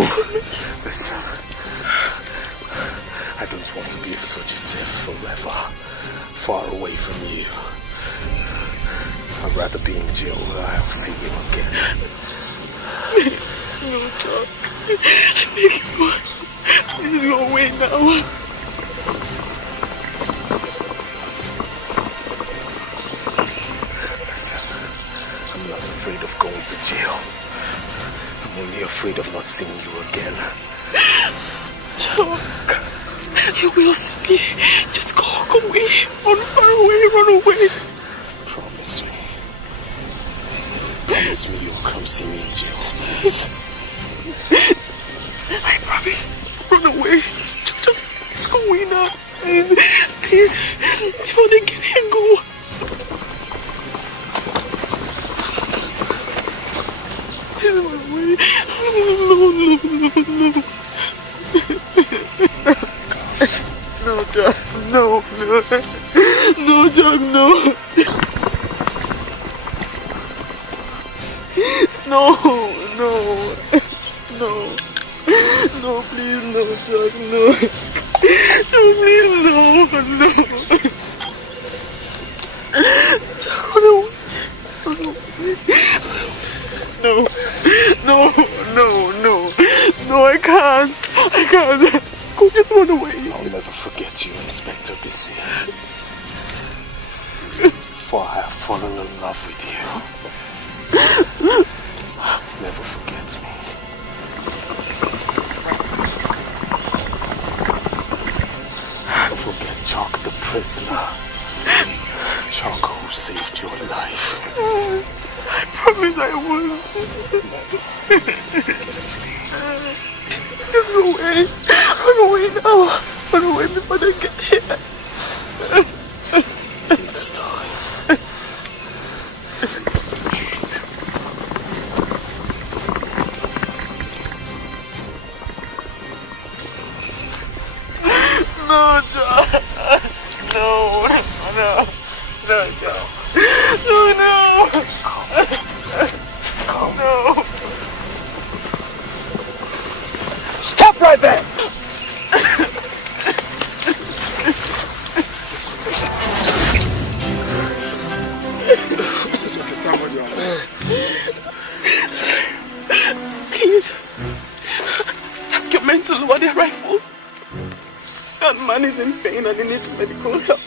Listen. I don't want to be a fugitive forever, far away from you. I'd rather be in jail where I'll see you again. No, Chuck. I beg you. Please go away now. Listen, I'm not afraid of going to jail. I'm only afraid of not seeing you again. Chuck, you will see me. Just go away. Run far away, run away. Promise me. Promise me you'll come see me in jail. Please. I promise. Run away. Just go away now. Please. Please. Before they get here, go. Please run away. No. No, Chuck, no. No, please, no, Chuck, no. No, please, no. Chuck, no, I can't. Go, just run away. I'll never forget you, Inspector Bissy. For I have fallen in love with you. Never forget me. Forget Chuck the prisoner. Chuck who saved your life. I promise I will. Just go away. Run away now. Run away before they get here. It's time. No, John. No, John. No. Stop right there! Please, ask your men to lower their rifles. That man is in pain and he needs medical help.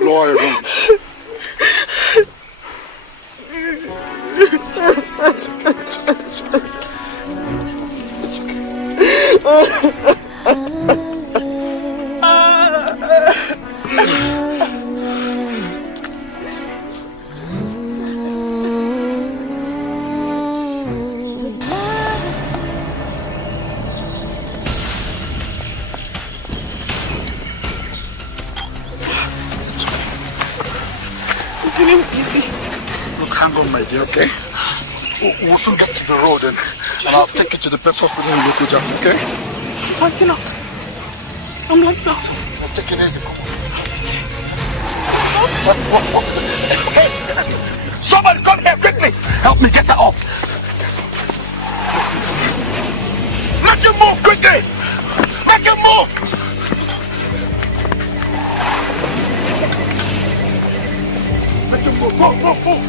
Lower your guns. It's Look, hang on, my dear, okay? We'll soon get to the road and I'll take you to the best hospital in local jam, okay? I'm blacking out. I'll take it easy, come on. What is it? Hey! Somebody come here quickly! Help me get her off! Make him move quickly! Make him move! Make him move, move!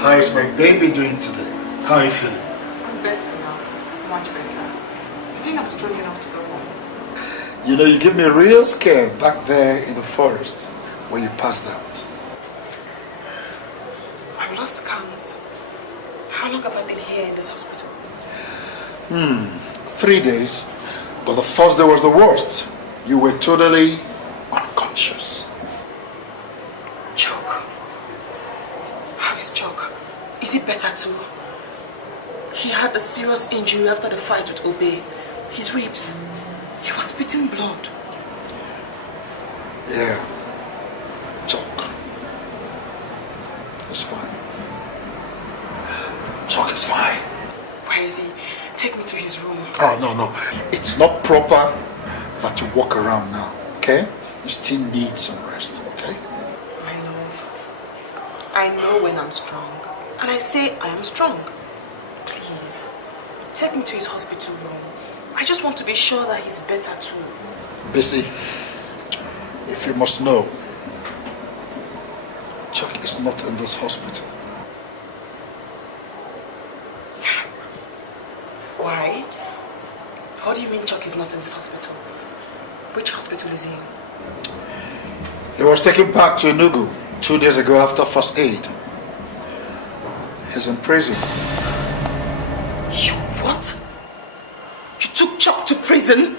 How is my baby doing today? How are you feeling? I'm better now. Much better. I think I'm strong enough to go home. You know, you gave me a real scare back there in the forest when you passed out. I've lost count. How long have I been here in this hospital? 3 days. But the first day was the worst. You were totally unconscious. Chuck. How is Chuck? Is he better too? He had a serious injury after the fight with Obey. His ribs. He was spitting blood. Yeah. Chuck. It's fine. Chuck is fine. Where is he? Take me to his room. Oh, no. It's not proper that you walk around now, okay? You still need some rest, okay? My love, I know when I'm strong. And I say I am strong. Please, take me to his hospital room. I just want to be sure that he's better too. Bessie, if you must know, Chuck is not in this hospital. Why? How do you mean Chuck is not in this hospital? Which hospital is he in? He was taken back to Enugu 2 days ago after first aid. He's in prison. You what? You took Chuck to prison?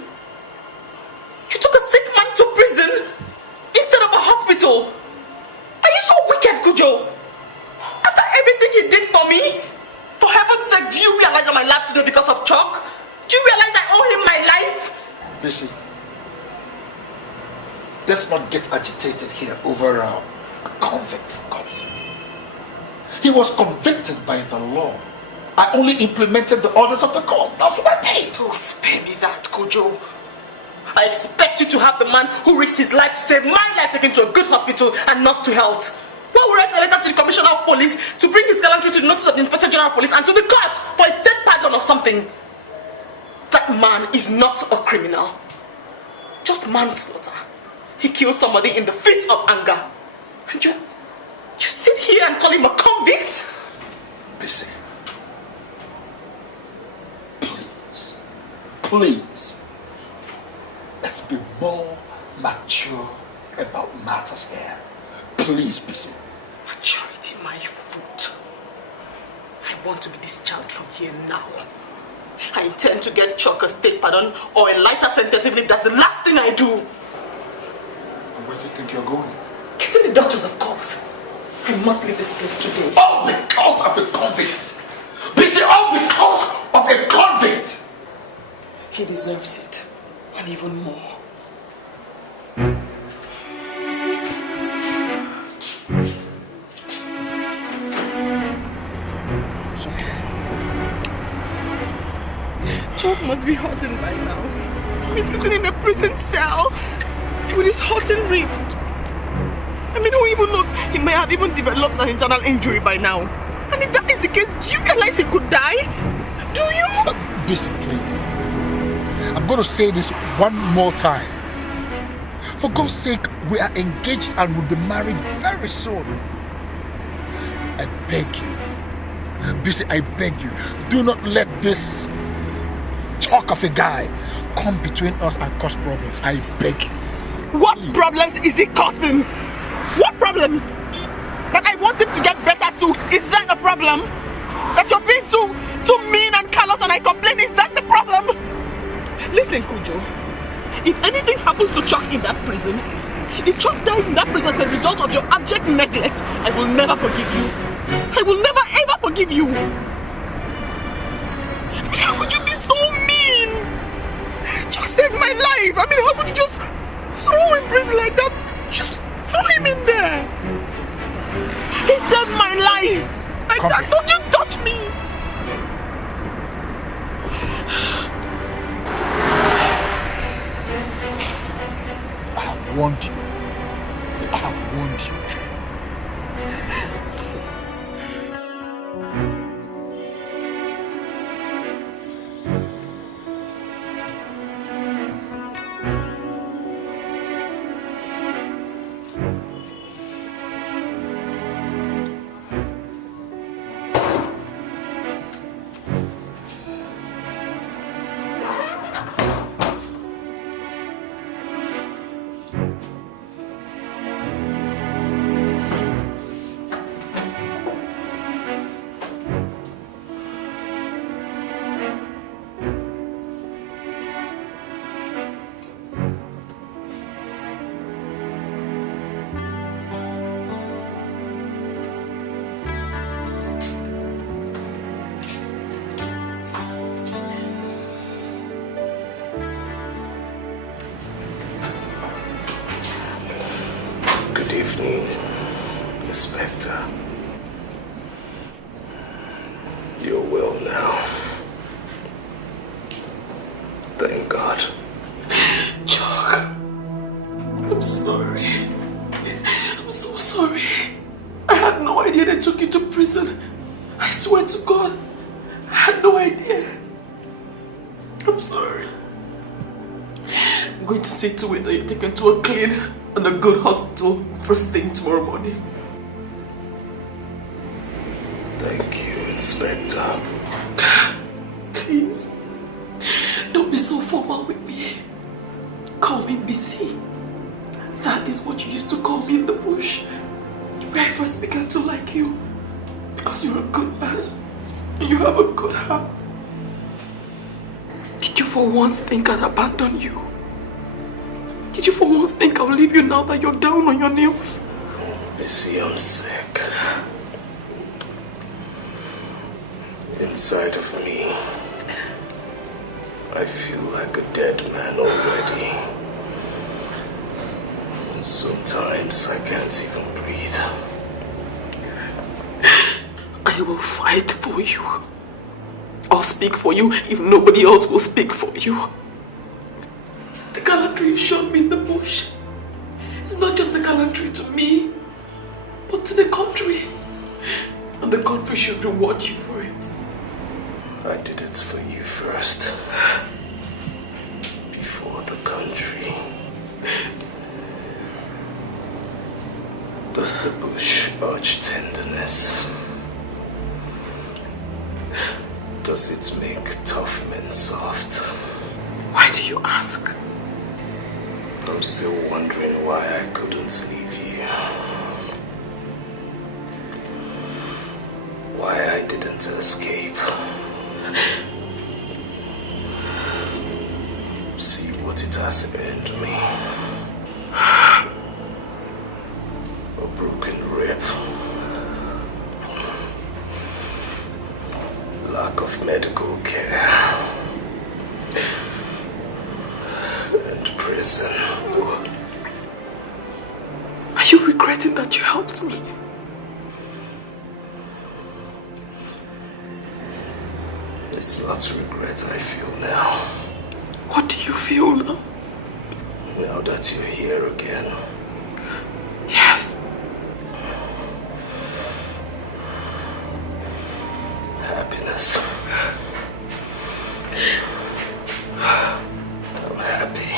You took a sick man to prison? Instead of a let's not get agitated here over a convict, for God's sake. He was convicted by the law. I only implemented the orders of the court. That's what I did. Don't spare me that, Kojo. I expect you to have the man who risked his life to save my life taken to a good hospital and not to health. Why would I write a letter to the Commissioner of Police to bring his gallantry to the notice of the Inspector General of Police and to the court for a state pardon or something? That man is not a criminal. Just manslaughter. He killed somebody in the fit of anger. And you sit here and call him a convict? Busy. Please. Let's be more mature about matters here. Please, Busy. Maturity, my foot. I want to be discharged from here now. I intend to get Chuck a state pardon or a lighter sentence even if that's the last thing I do. Where do you think you're going? Getting the doctors, of course. I must leave this place today. All because of the convict. Busy, all because of a convict. He deserves it. And even more. It's okay. Chuck must be hurting by now. He's sitting in a prison cell with his hurting ribs. I mean, who even knows? He may have even developed an internal injury by now. And if that is the case, do you realize he could die? Do you? Busy, please. I'm going to say this one more time. For God's sake, we are engaged and will be married very soon. I beg you. Busy, I beg you. Do not let this chalk of a guy come between us and cause problems. I beg you. What problems is he causing? What problems? That I want him to get better too. Is that a problem? That you're being too mean and callous and I complain, is that the problem? Listen, Kujo. If anything happens to Chuck in that prison, if Chuck dies in that prison as a result of your abject neglect, I will never forgive you. I will never ever forgive you. I mean, how could you be so mean? Chuck saved my life. I mean, how could you just throw him in prison like that? Just throw him in there. He saved my life. Don't you touch me. I have warned you. I have warned you. Inspector. You're well now. Thank God. Chuck, I'm sorry. I'm so sorry. I had no idea they took you to prison. I swear to God, I had no idea. I'm sorry. I'm going to see to it that you're taken to a clean and a good hospital first thing tomorrow morning. Thank you, Inspector. Please, don't be so formal with me. Call me busy. That is what you used to call me in the bush. Where I first began to like you. Because you're a good man. And you have a good heart. Did you for once think I'd abandon you? Did you for once think I'll leave you now that you're down on your knees? Missy, I'm sick. Inside of me, I feel like a dead man already. Sometimes I can't even breathe. I will fight for you. I'll speak for you if nobody else will speak for you. The gallantry you showed me in the bush is not just the gallantry to me, but to the country. And the country should reward you for it. I did it for you first. Before the country. Does the bush urge tenderness? Does it make tough men soft? Why do you ask? I'm still wondering why I couldn't leave you. Why I didn't escape. See what it has earned me. A broken rib. Lack of medical care. And prison. Are you regretting that you helped me? It's not regret I feel now. What do you feel now? Now that you're here again. Yes. Happiness. I'm happy.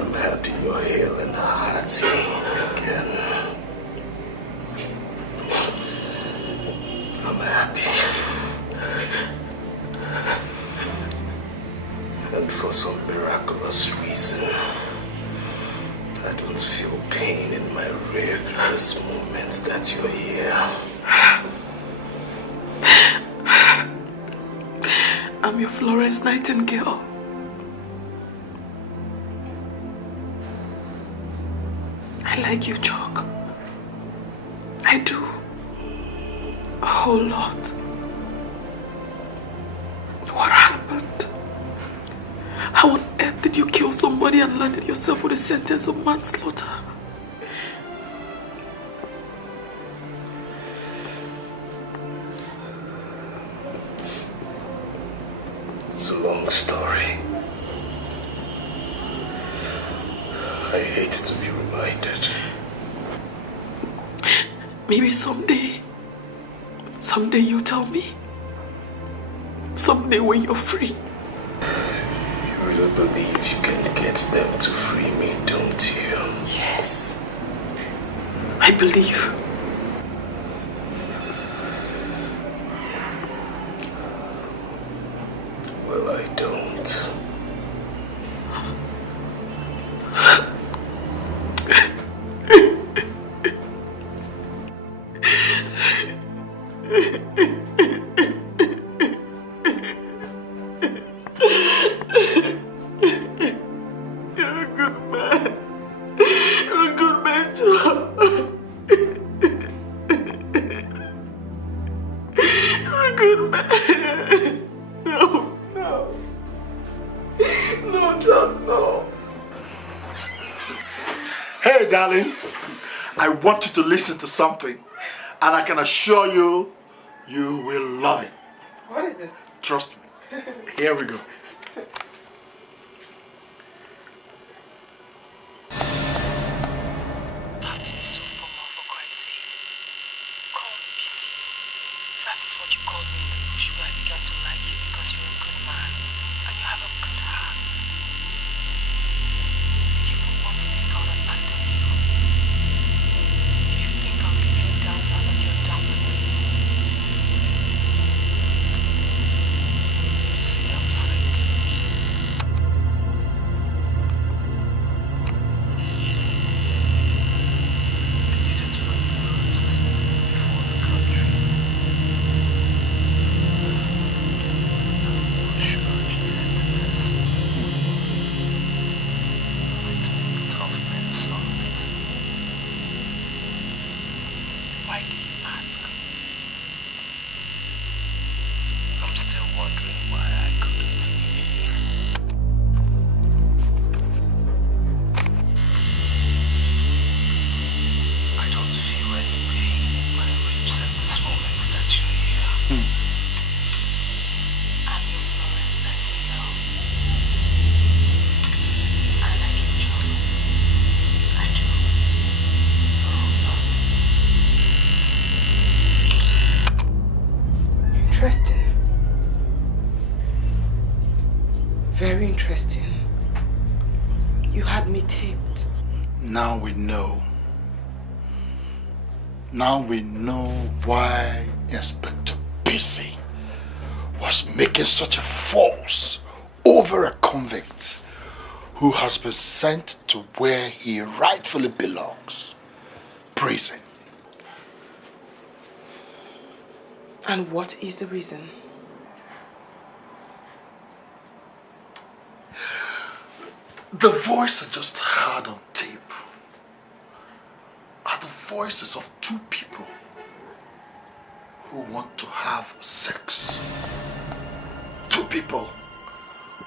I'm happy you're hale and hearty again. I'm happy. And for some miraculous reason, I don't feel pain in my rib this moment that you're here. I'm your Florence Nightingale. I like you, Chuck. I do. A whole lot. What happened? How on earth did you kill somebody and landed yourself with a sentence of manslaughter? It's a long story. I hate to be reminded. Maybe someday you tell me. Someday when you're free. You really believe you can get them to free me, don't you? Yes. I believe. Well, I don't. You're a good man. You're a good man, Joe. You're a good man. No. No, John, no. Hey, darling, I want you to listen to something, and I can assure you, you will love it. What is it? Trust me. Here we go. I'm sick. question. You had me taped. Now we know. Now we know why Inspector Busy was making such a fuss over a convict who has been sent to where he rightfully belongs, prison. And what is the reason? The voice I just heard on tape are the voices of two people who want to have sex. Two people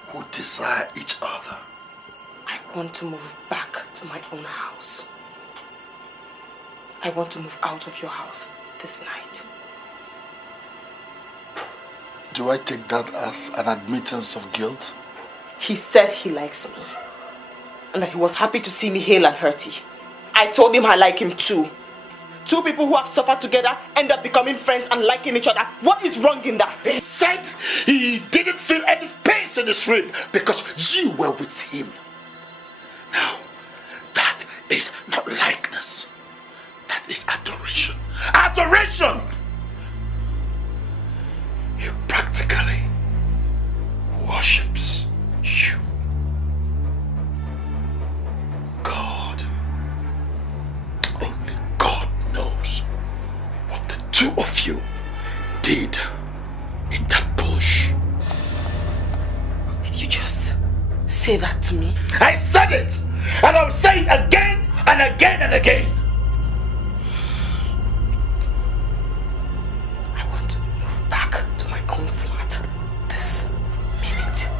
who desire each other. I want to move back to my own house. I want to move out of your house this night. Do I take that as an admittance of guilt? He said he likes me. And that he was happy to see me hale and hearty. I told him I like him too. Two people who have suffered together end up becoming friends and liking each other. What is wrong in that? He said he didn't feel any pain in his rib because you were with him. Now, that is not likeness. That is adoration. Adoration! He practically worships you. God, only God knows what the two of you did in that bush. Did you just say that to me? I said it, and I'll say it again and again and again. I want to move back to my own flat this minute.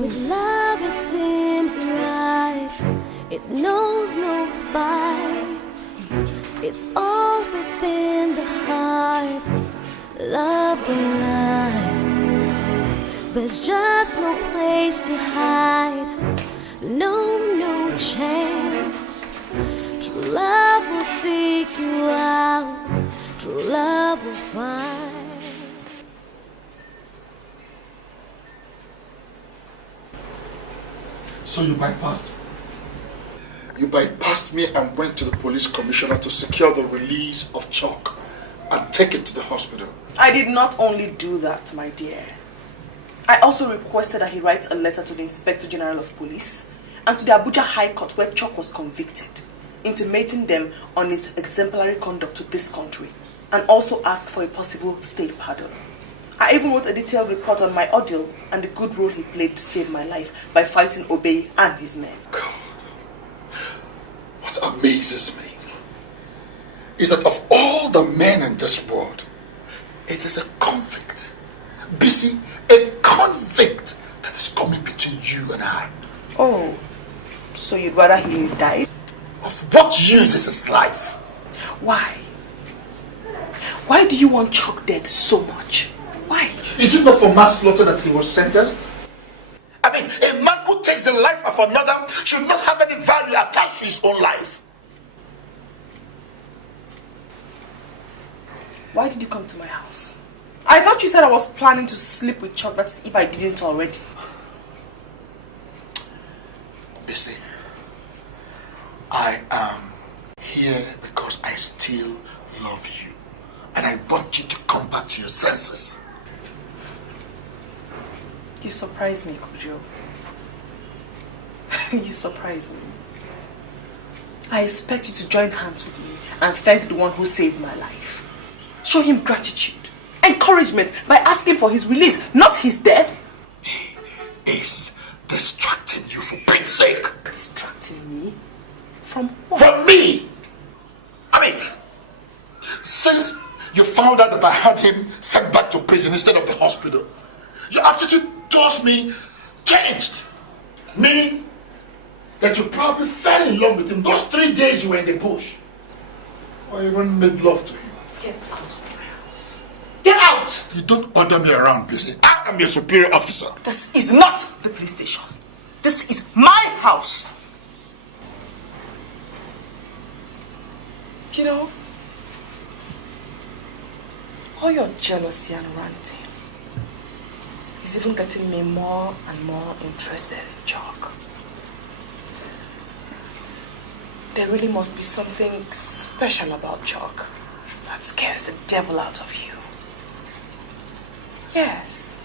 With love it seems right. It knows no fight. It's all within the heart. Love don't lie. There's just no place to hide. No chance. True love will seek you out. True love will find. So you bypassed? You bypassed me and went to the police commissioner to secure the release of Chuck and take it to the hospital. I did not only do that, my dear. I also requested that he write a letter to the Inspector General of Police and to the Abuja High Court where Chuck was convicted, intimating them on his exemplary conduct to this country and also ask for a possible state pardon. I even wrote a detailed report on my ordeal and the good role he played to save my life by fighting Obey and his men. God, what amazes me is that of all the men in this world, it is a convict, Busy, a convict that is coming between you and I. Oh, so you'd rather he died? Of what use is his life? Why? Why do you want Chuck dead so much? Why? Is it not for manslaughter that he was sentenced? I mean, a man who takes the life of another should not have any value attached to his own life. Why did you come to my house? I thought you said I was planning to sleep with Chuck, that's if I didn't already. Busy, I am here because I still love you. And I want you to come back to your senses. You surprise me, Kojo. You surprise me. I expect you to join hands with me and thank the one who saved my life. Show him gratitude, encouragement by asking for his release, not his death. He is distracting you for Pete's sake. Distracting me? From what? From me! I mean, since you found out that I had him sent back to prison instead of the hospital, your attitude towards me changed. Meaning that you probably fell in love with him those 3 days you were in the bush. Or even made love to him. Get out of my house. Get out! You don't order me around, Busy. I am your superior officer. This is not the police station. This is my house. You know, all your jealousy and ranting is even getting me more and more interested in Chuck. There really must be something special about Chuck that scares the devil out of you. Yes.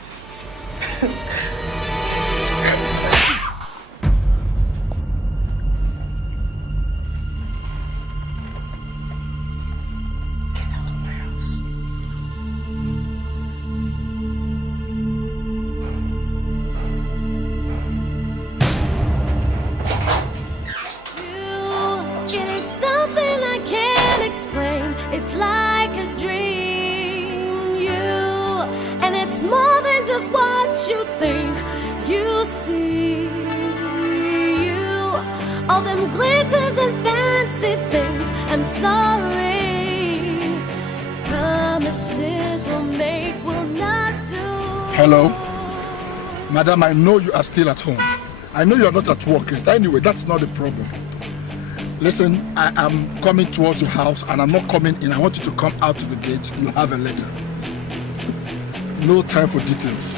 It's like a dream, you, and it's more than just what you think you see, you, all them glitters and fancy things. I'm sorry, promises we'll make will not do. Hello? Madam, I know you are still at home. I know you are not at work yet. Anyway, that's not the problem. Listen, I am coming towards your house and I'm not coming in. I want you to come out to the gate. You have a letter. No time for details.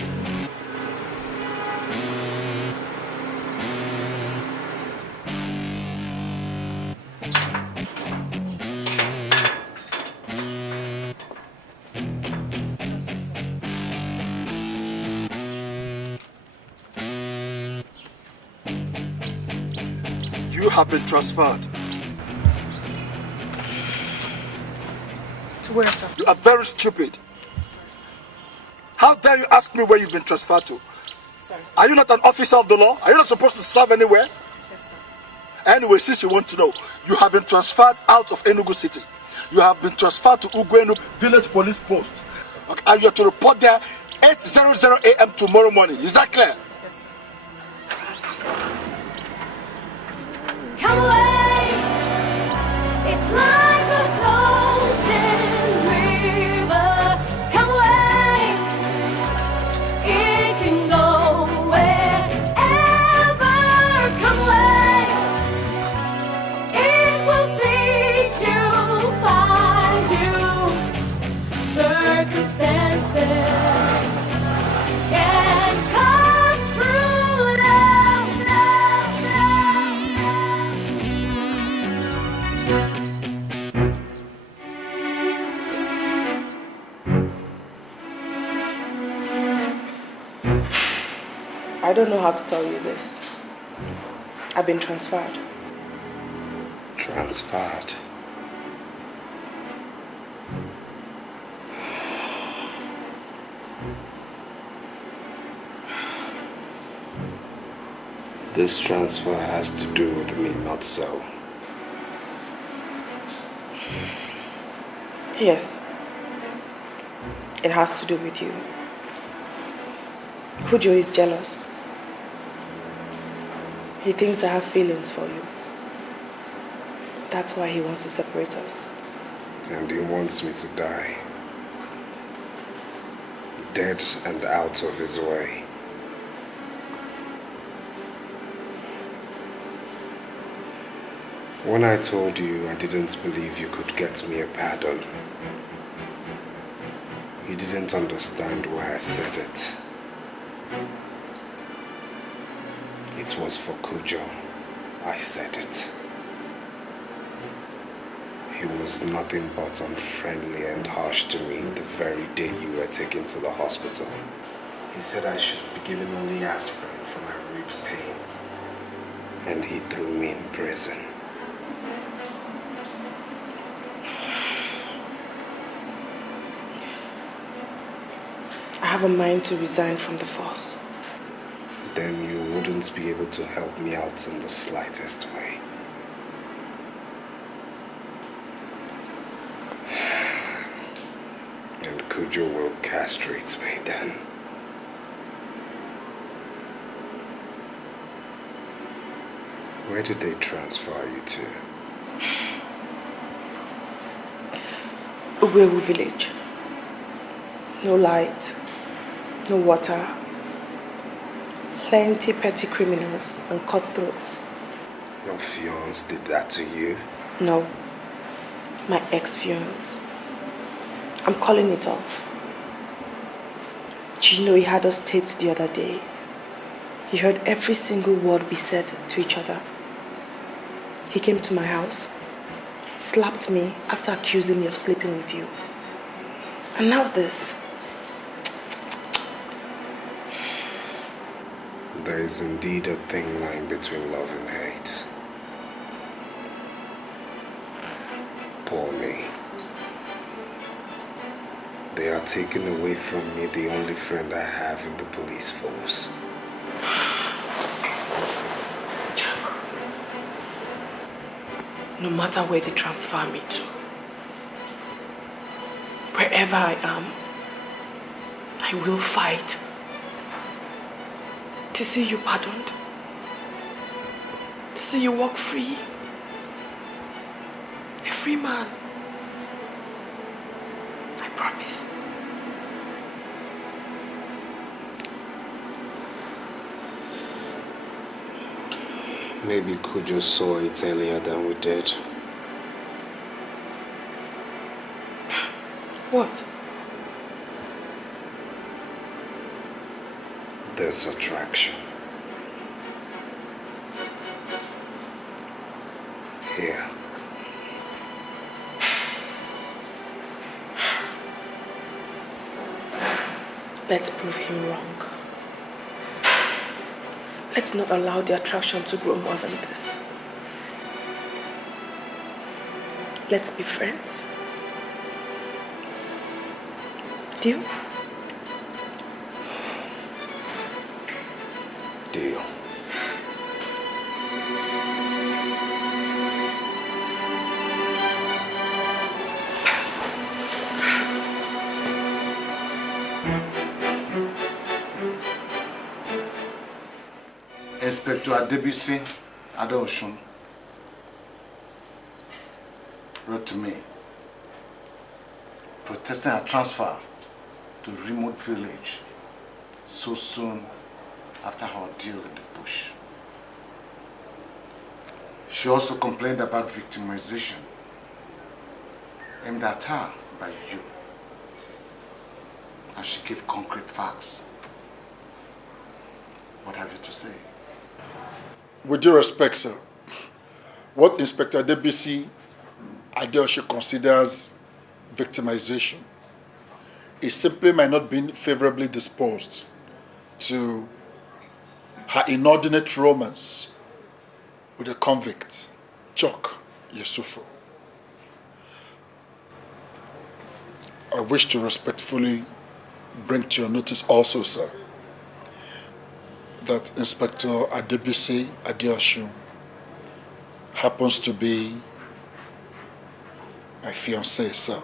You have been transferred. To where, sir? You are very stupid. Sorry, sir. How dare you ask me where you've been transferred to? Sorry, sir. Are you not an officer of the law? Are you not supposed to serve anywhere? Yes, sir. Anyway, since you want to know, you have been transferred out of Enugu City. You have been transferred to Ugwenu Village Police Post. Okay, and you have to report there 8:00 a.m. tomorrow morning. Is that clear? Yes, sir. Come away, it's like a floating river. Come away, it can go wherever. Come away, it will seek you, find you. Circumstances can pass through now. I don't know how to tell you this. I've been transferred. Transferred? This transfer has to do with me, not so. Yes. It has to do with you. Kujo is jealous. He thinks I have feelings for you. That's why he wants to separate us. And he wants me to die. Dead and out of his way. When I told you I didn't believe you could get me a pardon, you didn't understand why I said it. It was for Kujo. I said it. He was nothing but unfriendly and harsh to me the very day you were taken to the hospital. He said I should be given only aspirin for my rib pain. And he threw me in prison. I have a mind to resign from the force. Then you wouldn't be able to help me out in the slightest way. And Kujo will castrate me then. Where did they transfer you to? Uwewu village. No light, no water, plenty petty criminals and cutthroats. Your fiancé did that to you? No, my ex-fiancé. I'm calling it off. Do you know he had us taped the other day? He heard every single word we said to each other. He came to my house, slapped me after accusing me of sleeping with you. And now this. There is indeed a thin line between love and hate. Poor me. They are taking away from me the only friend I have in the police force. No matter where they transfer me to, wherever I am, I will fight to see you pardoned, to see you walk free, a free man. I promise. Maybe Kujo saw it earlier than we did. What? There's attraction. Here. Let's prove him wrong. Let's not allow the attraction to grow more than this. Let's be friends. Deal? Deal. Inspector Adebisi Adeosun wrote to me protesting a transfer to a remote village so soon after her ordeal in the bush. She also complained about victimization aimed at her by you, and she gave concrete facts. What have you to say? With due respect, sir, what Inspector Adebisi Adeosun considers victimization is simply might not be favorably disposed to her inordinate romance with a convict, Chuck Yusufu. I wish to respectfully bring to your notice also, sir, that Inspector Adebisi Adeosun happens to be my fiancée, sir.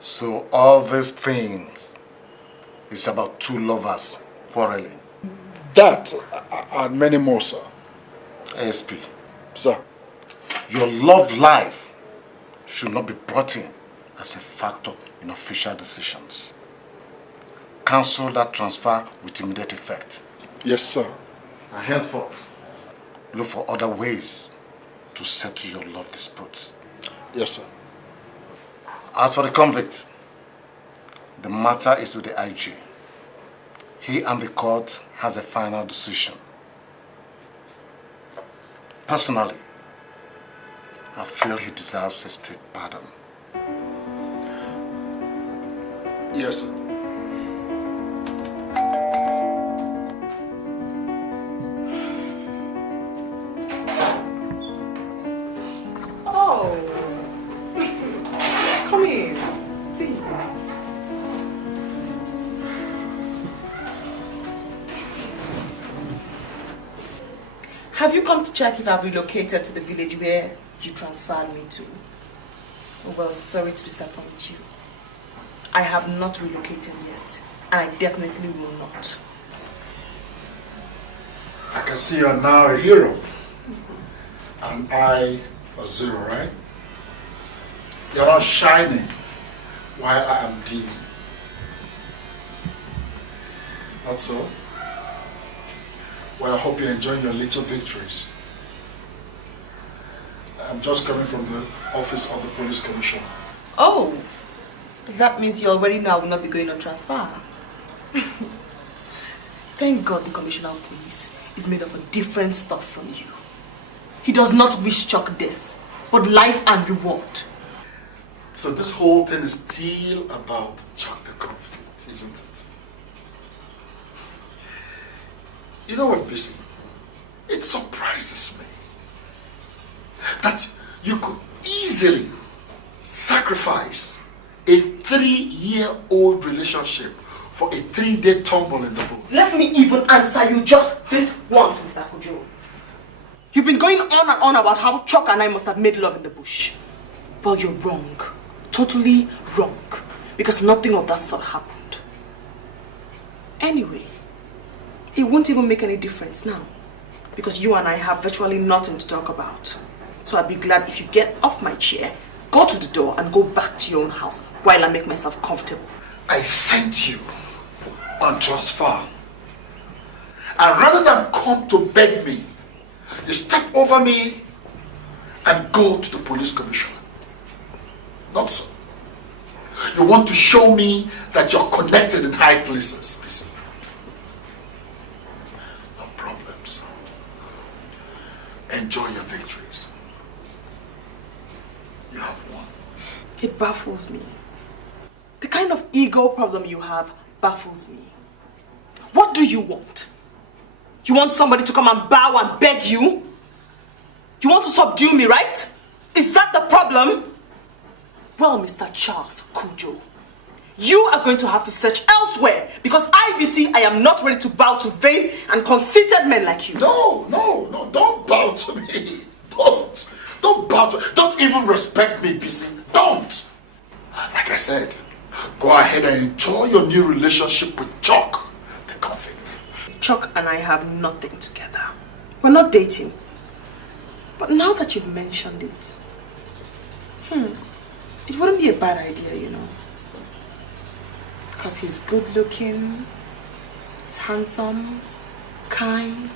So all these things is about two lovers quarreling? That and many more, sir. ASP. Sir. Your love life should not be brought in as a factor in official decisions. Cancel that transfer with immediate effect. Yes, sir. And henceforth, look for other ways to settle your love disputes. Yes, sir. As for the convict, the matter is with the IG. He and the court has a final decision. Personally, I feel he deserves a state pardon. Yes, sir. Oh, come in, please. Have you come to check if I've relocated to the village where you transferred me to? Oh, well, sorry to disappoint you. I have not relocated yet, and I definitely will not. I can see you are now a hero. and I a 0, right? You're not shining while I am dimming. Not so? Well, I hope you're enjoying your little victories. I'm just coming from the office of the police commissioner. Oh, that means you already now will not be going on transfer. Thank God the commissioner of police is made of a different stuff from you. He does not wish Chuck death, but life and reward. So this whole thing is still about Chuck the convict, isn't it? You know what, Bissy? It surprises me that you could easily sacrifice a 3-year-old relationship for a 3-day tumble in the boat. Let me even answer you just this once, Mr. Kojo. You've been going on and on about how Chuck and I must have made love in the bush. Well, you're wrong. Totally wrong. Because nothing of that sort happened. Anyway, it won't even make any difference now. Because you and I have virtually nothing to talk about. So I'd be glad if you get off my chair, go to the door and go back to your own house while I make myself comfortable. I sent you on transfer. And rather than come to beg me, you step over me and go to the police commissioner. Not so. You want to show me that you're connected in high places, Bissy. No problems. Enjoy your victories. You have won. It baffles me. The kind of ego problem you have baffles me. What do you want? You want somebody to come and bow and beg you? You want to subdue me, right? Is that the problem? Well, Mr. Charles Kujo, you are going to have to search elsewhere because I am not ready to bow to vain and conceited men like you. No, don't bow to me. Don't bow to me. Don't even respect me, Bissy. Don't. Like I said, go ahead and enjoy your new relationship with Chuck, the convict. Chuck and I have nothing together. We're not dating. But now that you've mentioned it, it wouldn't be a bad idea, you know. Because he's good looking, he's handsome, kind,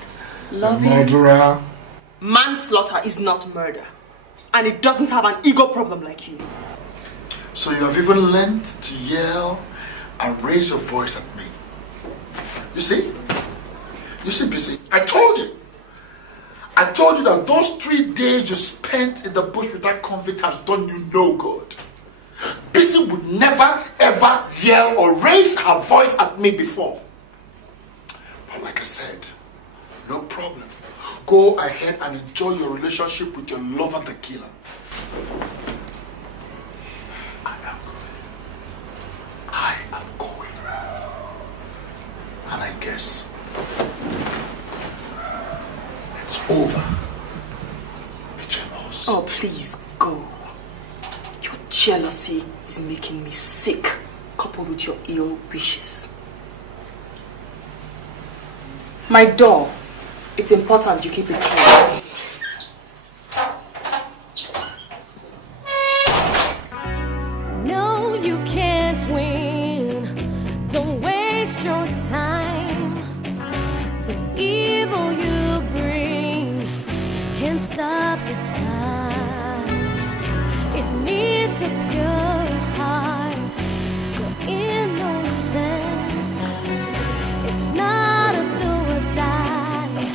loving. Murderer. Manslaughter is not murder. And it doesn't have an ego problem like you. So you have even learned to yell and raise your voice at me. You see? You see, Bissy, I told you that those 3 days you spent in the bush with that convict has done you no good. Bissy would never ever yell or raise her voice at me before. But like I said, no problem. Go ahead and enjoy your relationship with your lover, the killer. I am going. And I guess it's over between us. Oh, please go. Your jealousy is making me sick, coupled with your ill wishes. My door, it's important you keep it closed. No, you can't win. Don't waste your time. The evil you bring can't stop the time. It needs a pure heart for innocence. It's not a do or die.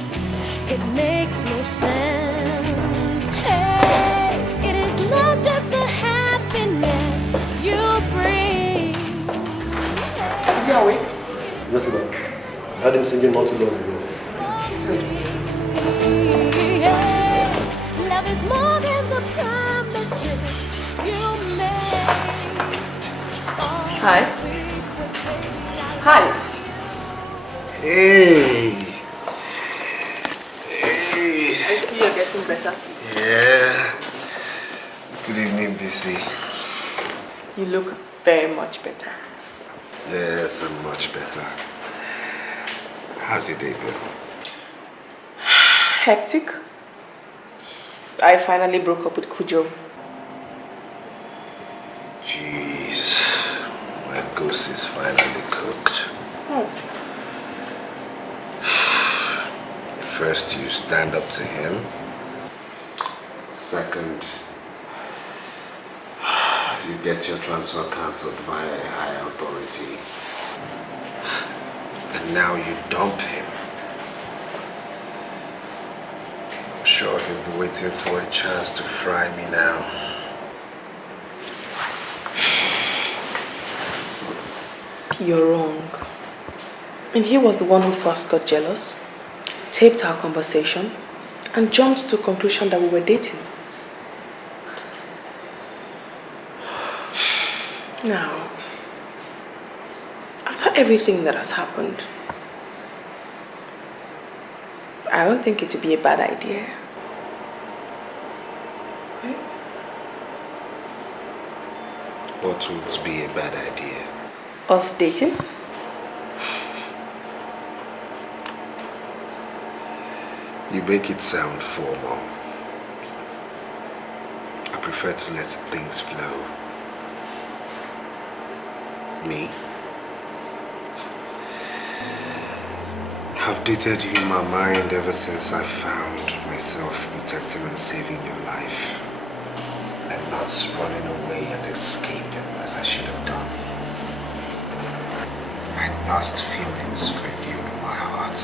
It makes no sense. Hey, it is not just the happiness you bring. Is he awake? Yes, ma'am. I heard him singing not too long ago. Love is more than the promises you make. Hi. Hi. Hey. I see you're getting better. Yeah. Good evening, Bissy. You look very much better. Yes, I'm much better. How's your day been? Hectic. I finally broke up with Kujo. Jeez, my goose is finally cooked. What? First, you stand up to him. Second, you get your transfer cancelled via a higher authority. And now you dump him. I'm sure he'll be waiting for a chance to fry me now. You're wrong. And he was the one who first got jealous, taped our conversation, and jumped to a conclusion that we were dating. Now, after everything that has happened, I don't think it would be a bad idea. Right? What would be a bad idea? Us dating? You make it sound formal. I prefer to let things flow. Me? I've dated you in my mind ever since I found myself protecting and saving your life. And not running away and escaping as I should have done. I nursed feelings for you in my heart.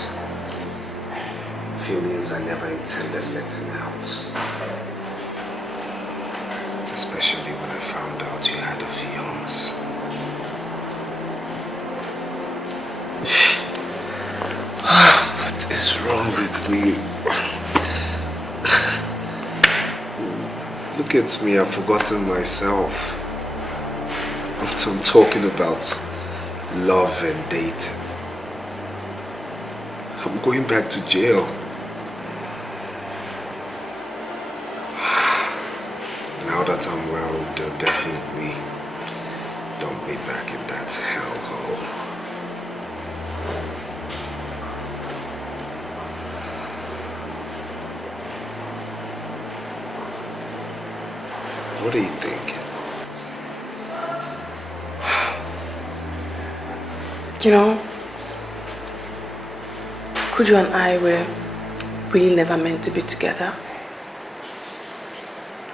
Feelings I never intended letting out. Especially when I found out you had a fiancé. What is wrong with me? Look at me, I've forgotten myself. I'm talking about love and dating. I'm going back to jail. Now that I'm well, they'll definitely dump me back in that hellhole. What are you thinking? You know, Kujo and I were really never meant to be together.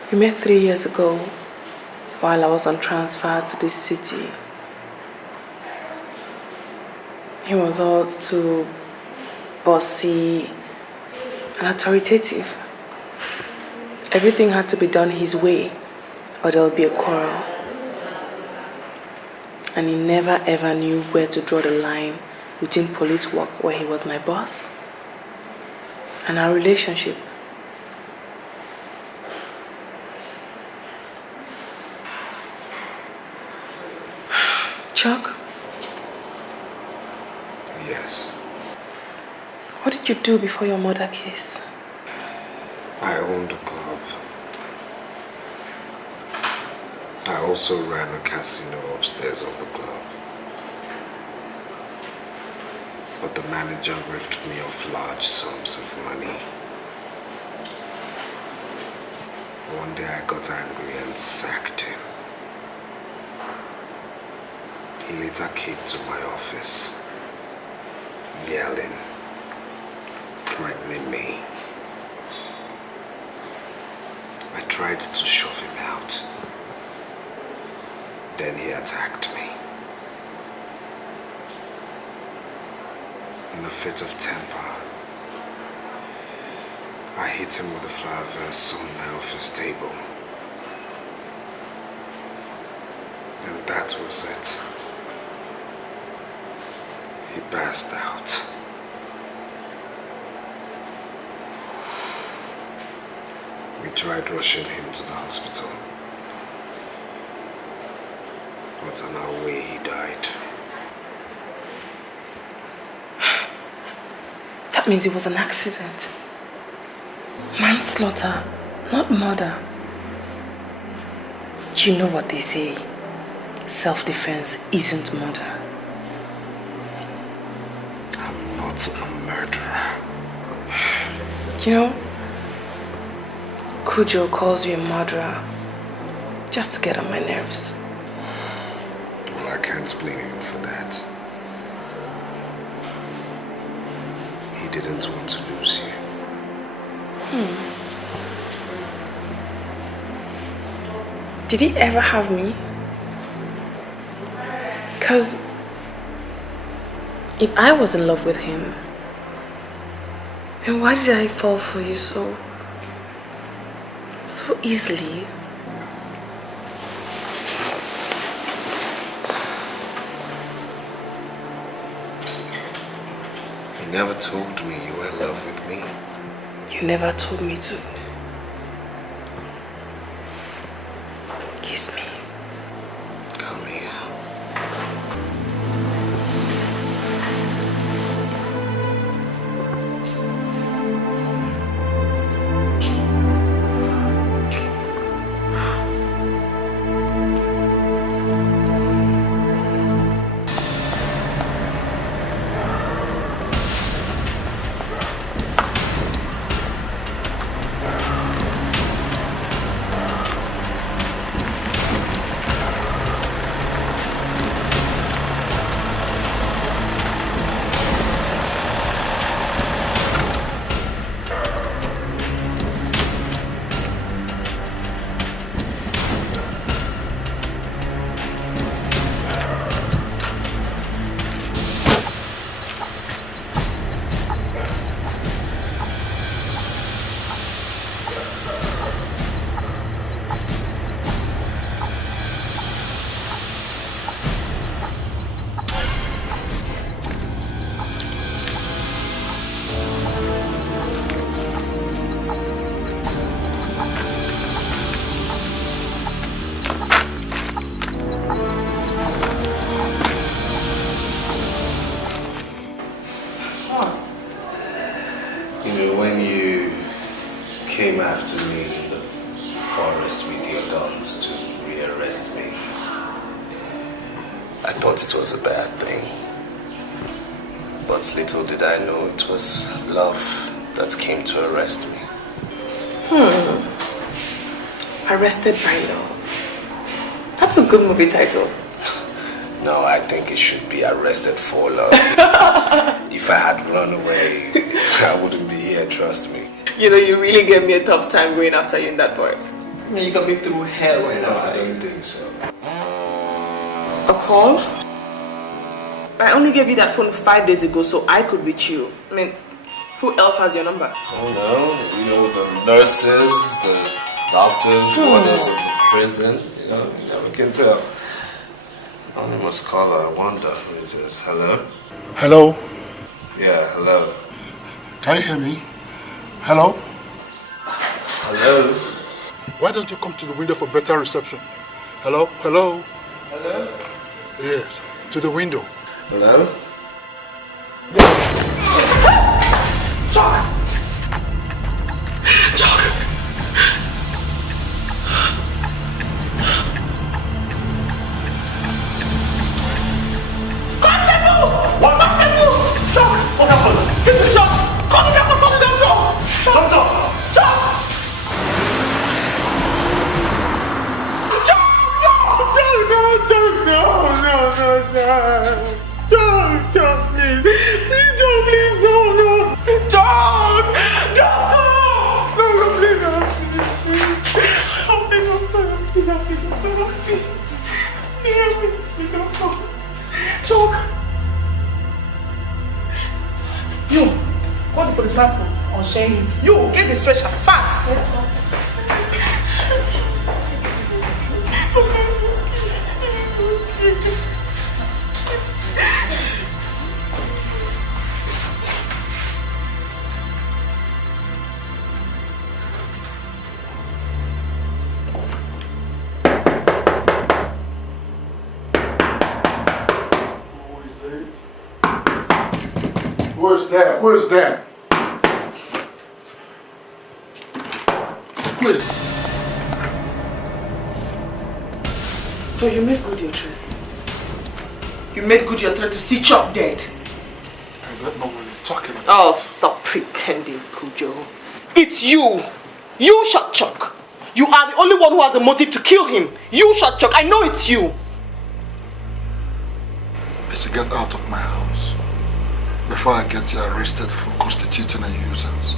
We met 3 years ago while I was on transfer to this city. He was all too bossy and authoritative. Everything had to be done his way or there would be a quarrel. And he never ever knew where to draw the line between police work, where he was my boss, and our relationship. Chuck? Yes. What did you do before your murder case? I owned a club. I also ran a casino upstairs of the club. But the manager ripped me off large sums of money. One day I got angry and sacked him. He later came to my office, yelling, threatening me. I tried to shove him out. Then he attacked me. In a fit of temper, I hit him with a flower vase on my office table. And that was it. He passed out. We tried rushing him to the hospital. But on our way, he died. That means it was an accident. Manslaughter, not murder. You know what they say. Self-defense isn't murder. I'm not a murderer. You know, Kujo calls you a murderer just to get on my nerves. Well, I can't blame him for that. He didn't want to lose you. Did he ever have me? Because if I was in love with him, then why did I fall for you so easily? You never told me you were in love with me. You never told me to. Kiss me. Come here. Little did I know it was love that came to arrest me. Arrested by Love. That's a good movie title. No, I think it should be Arrested for Love. If I had run away, I wouldn't be here, trust me. You know, you really gave me a tough time going after you in that forest. You got me through hell going after you. I don't think so. A call? I only gave you that phone 5 days ago so I could reach you. I mean, who else has your number? Oh no, you know, the nurses, the doctors, warders of the prison, you know, you never can tell. Anonymous caller, I wonder who it is. Hello? Hello? Yeah, hello. Can you hear me? Hello? Hello? Why don't you come to the window for better reception? Hello? Hello? Hello? Yes, to the window. Hello? Chuck! Chuck! Constable! What Constable? Chuck! What happened? Give me a shot! Call the doctor! Chuck! Chuck! No! John, please. Please, John, please. No. John! No, please, John. You, call the police man or share him. You, get the stretcher fast. Who is there? Who is? So you made good your threat. You made good your threat to see Chuck dead. I don't know what you're talking about. Oh, stop pretending, Kujo. It's you. You shot Chuck. You are the only one who has a motive to kill him. You shot Chuck. I know it's you. Bisi, get out of my house before I get you arrested for constituting a nuisance.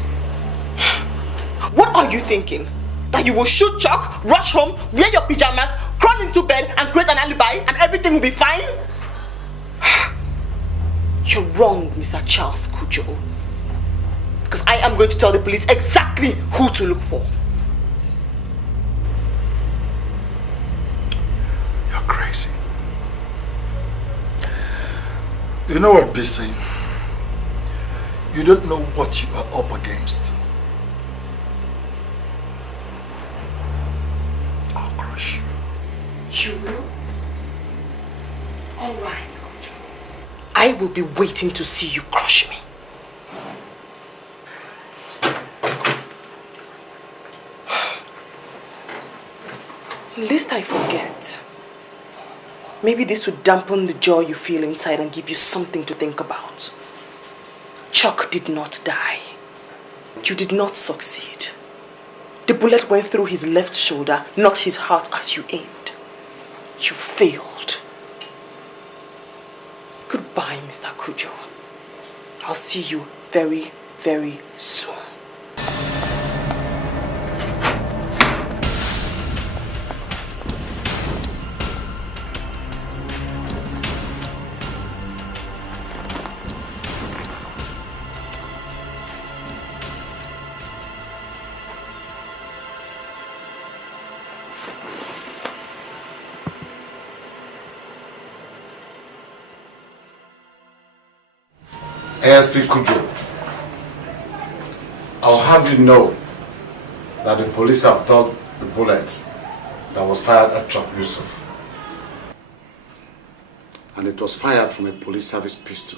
What are you thinking? That you will shoot Chuck, rush home, wear your pajamas, crawl into bed and create an alibi and everything will be fine? You're wrong, Mr. Charles Kujo. Because I am going to tell the police exactly who to look for. You're crazy. You know what, Bisi? You don't know what you are up against. I'll crush you. You will? All right, Kujo. I will be waiting to see you crush me. Lest I forget. Maybe this would dampen the joy you feel inside and give you something to think about. Chuck did not die. You did not succeed. The bullet went through his left shoulder, not his heart as you aimed. You failed. Goodbye, Mr. Kujo. I'll see you very, very soon. ASP Kujo, I'll have you know that the police have dug the bullet that was fired at Chuck Yusuf. And it was fired from a police service pistol.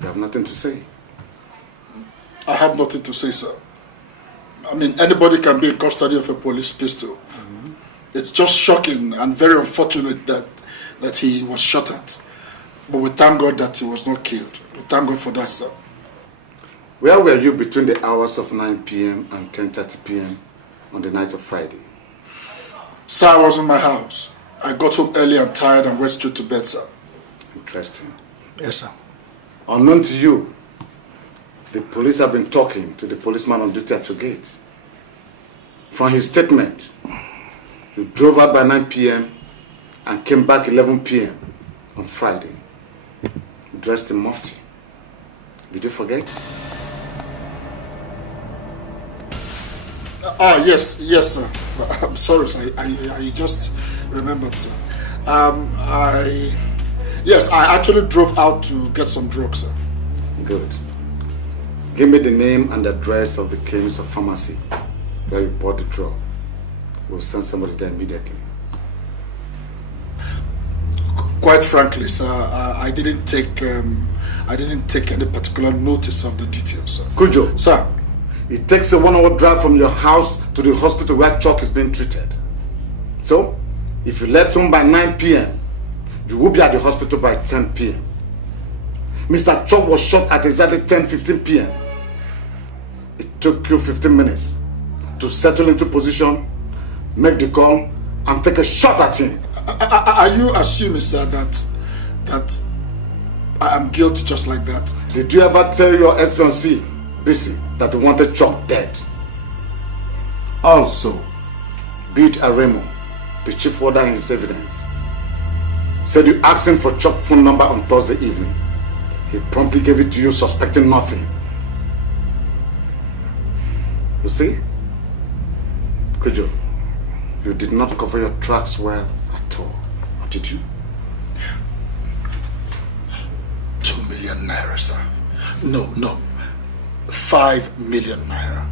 You have nothing to say? I have nothing to say, sir. I mean, anybody can be in custody of a police pistol. It's just shocking and very unfortunate that he was shot at. But we thank God that he was not killed. We thank God for that, sir. Where were you between the hours of 9 p.m. and 10:30 p.m. on the night of Friday? Sir, I was in my house. I got home early and tired and went straight to bed, sir. Interesting. Yes, sir. Unknown to you, the police have been talking to the policeman on duty at your gate. From his statement, you drove out by 9 p.m. and came back 11 p.m. on Friday, dressed in mufti. Did you forget? Yes, sir. I'm sorry, sir. I just remembered, sir. Yes, I actually drove out to get some drugs, sir. Good. Give me the name and address of the chemist or pharmacy where you bought the drug. We'll send somebody there immediately. Quite frankly, sir, I didn't take any particular notice of the details, sir. Kujo, sir, it takes a 1 hour drive from your house to the hospital where Chuck is being treated. So, if you left home by 9 p.m., you will be at the hospital by 10 p.m. Mr. Chuck was shot at exactly 10:15 p.m. It took you 15 minutes to settle into position, make the call, and take a shot at him. Are you assuming, sir, that I am guilty just like that? Did you ever tell your ex-fiancée, Bisi, that you wanted Chuck dead? Also, Bid Aremo, the chief warder in his evidence, said you asked him for Chuck's phone number on Thursday evening. He promptly gave it to you suspecting nothing. You see? Kujo, you did not cover your tracks well at all, or did you? 2 million naira, sir. No. 5 million naira.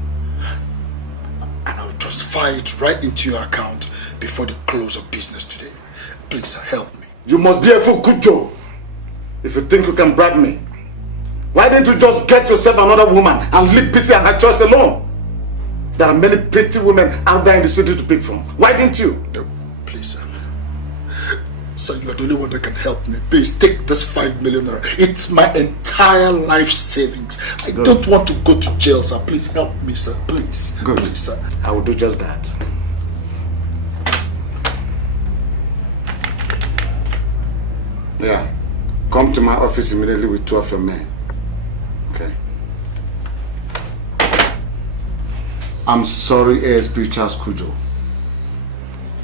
And I'll transfer it right into your account before the close of business today. Please, sir, help me. You must be a fool, Kujo. If you think you can bribe me, why didn't you just get yourself another woman and leave Bisi and her choice alone? There are many pretty women out there in the city to pick from. Why didn't you? No, please, sir. Sir, you're the only one that can help me. Please take this 5 million naira. It's my entire life savings. I don't want to go to jail, sir. Please help me, sir. Please. Good. Please, sir. I will do just that. Yeah. Come to my office immediately with 2 of your men. Okay. I'm sorry, ASP Charles Kujo.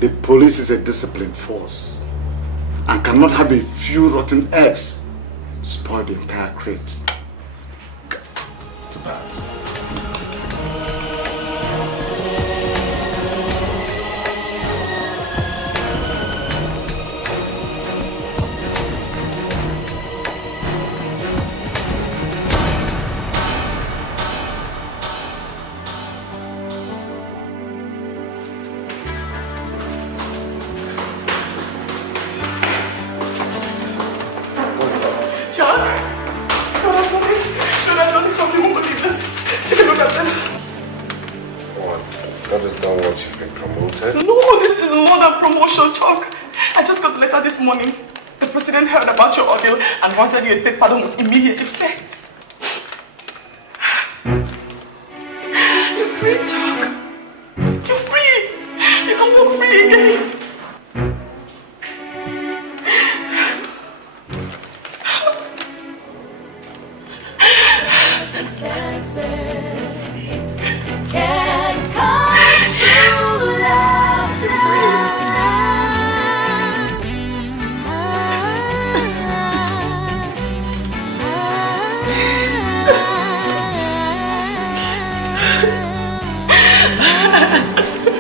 The police is a disciplined force and cannot have a few rotten eggs spoil the entire crate. Too bad. This morning, the president heard about your ordeal and wanted you a state pardon with immediate effect. You're free, Chuck. You're free. You can walk free again. Can't come true love.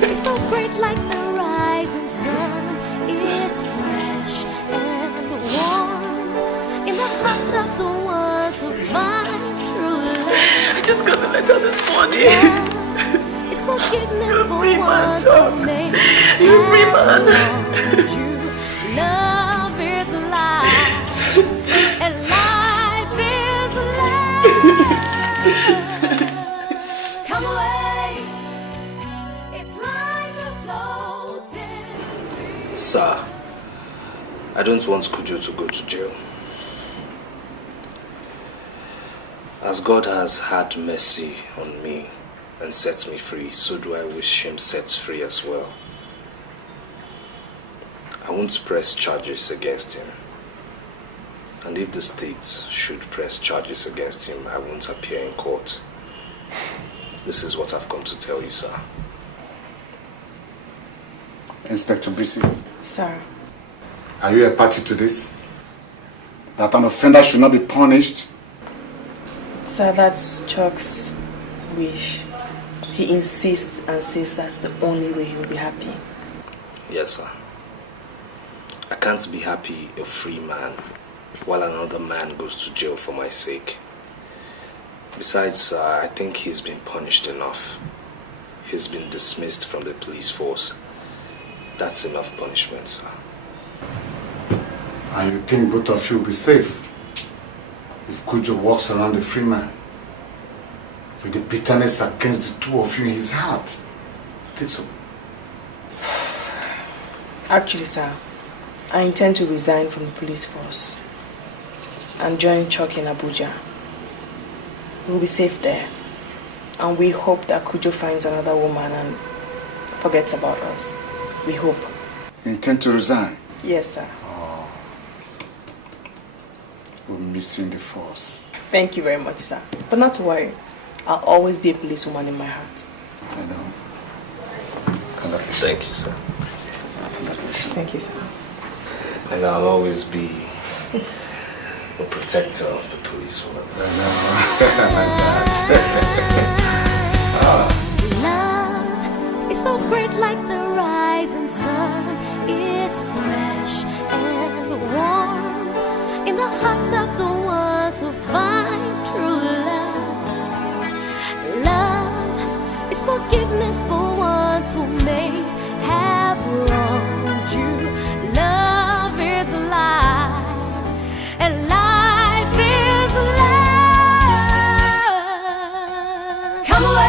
It's so great like the rising sun. It's fresh and warm in the hearts of the ones who find true love. I just got the letter this morning. Yeah, it's forgiveness for ones who made you. Love is life, and life is life. Come away. It's like a floating. Sir, I don't want Kujo to go to jail. As God has had mercy on me and set me free, so do I wish him set free as well. I won't press charges against him. And if the state should press charges against him, I won't appear in court. This is what I've come to tell you, sir. Inspector Bisi. Sir. Are you a party to this? That an offender should not be punished? Sir, that's Chuck's wish. He insists and says that's the only way he'll be happy. Yes, sir. I can't be happy a free man while another man goes to jail for my sake. Besides, I think he's been punished enough. He's been dismissed from the police force. That's enough punishment, sir. And you think both of you will be safe if Kujo walks around a free man with the bitterness against the two of you in his heart? Think so? Actually, sir, I intend to resign from the police force and join Chuck in Abuja. We'll be safe there. And we hope that Kujo finds another woman and forgets about us. We hope. You intend to resign? Yes, sir. Oh. We'll miss you in the force. Thank you very much, sir. But not to worry. I'll always be a policewoman in my heart. I know. Congratulations. Thank you, sir. Congratulations. Thank you, sir. And I'll always be a protector of the policewoman. I know. Like that. Love is so great like the rising sun. It's fresh and warm in the hearts of the ones who find true love. Love is forgiveness for ones who may have wronged you. Love is life, and life is love. Come away.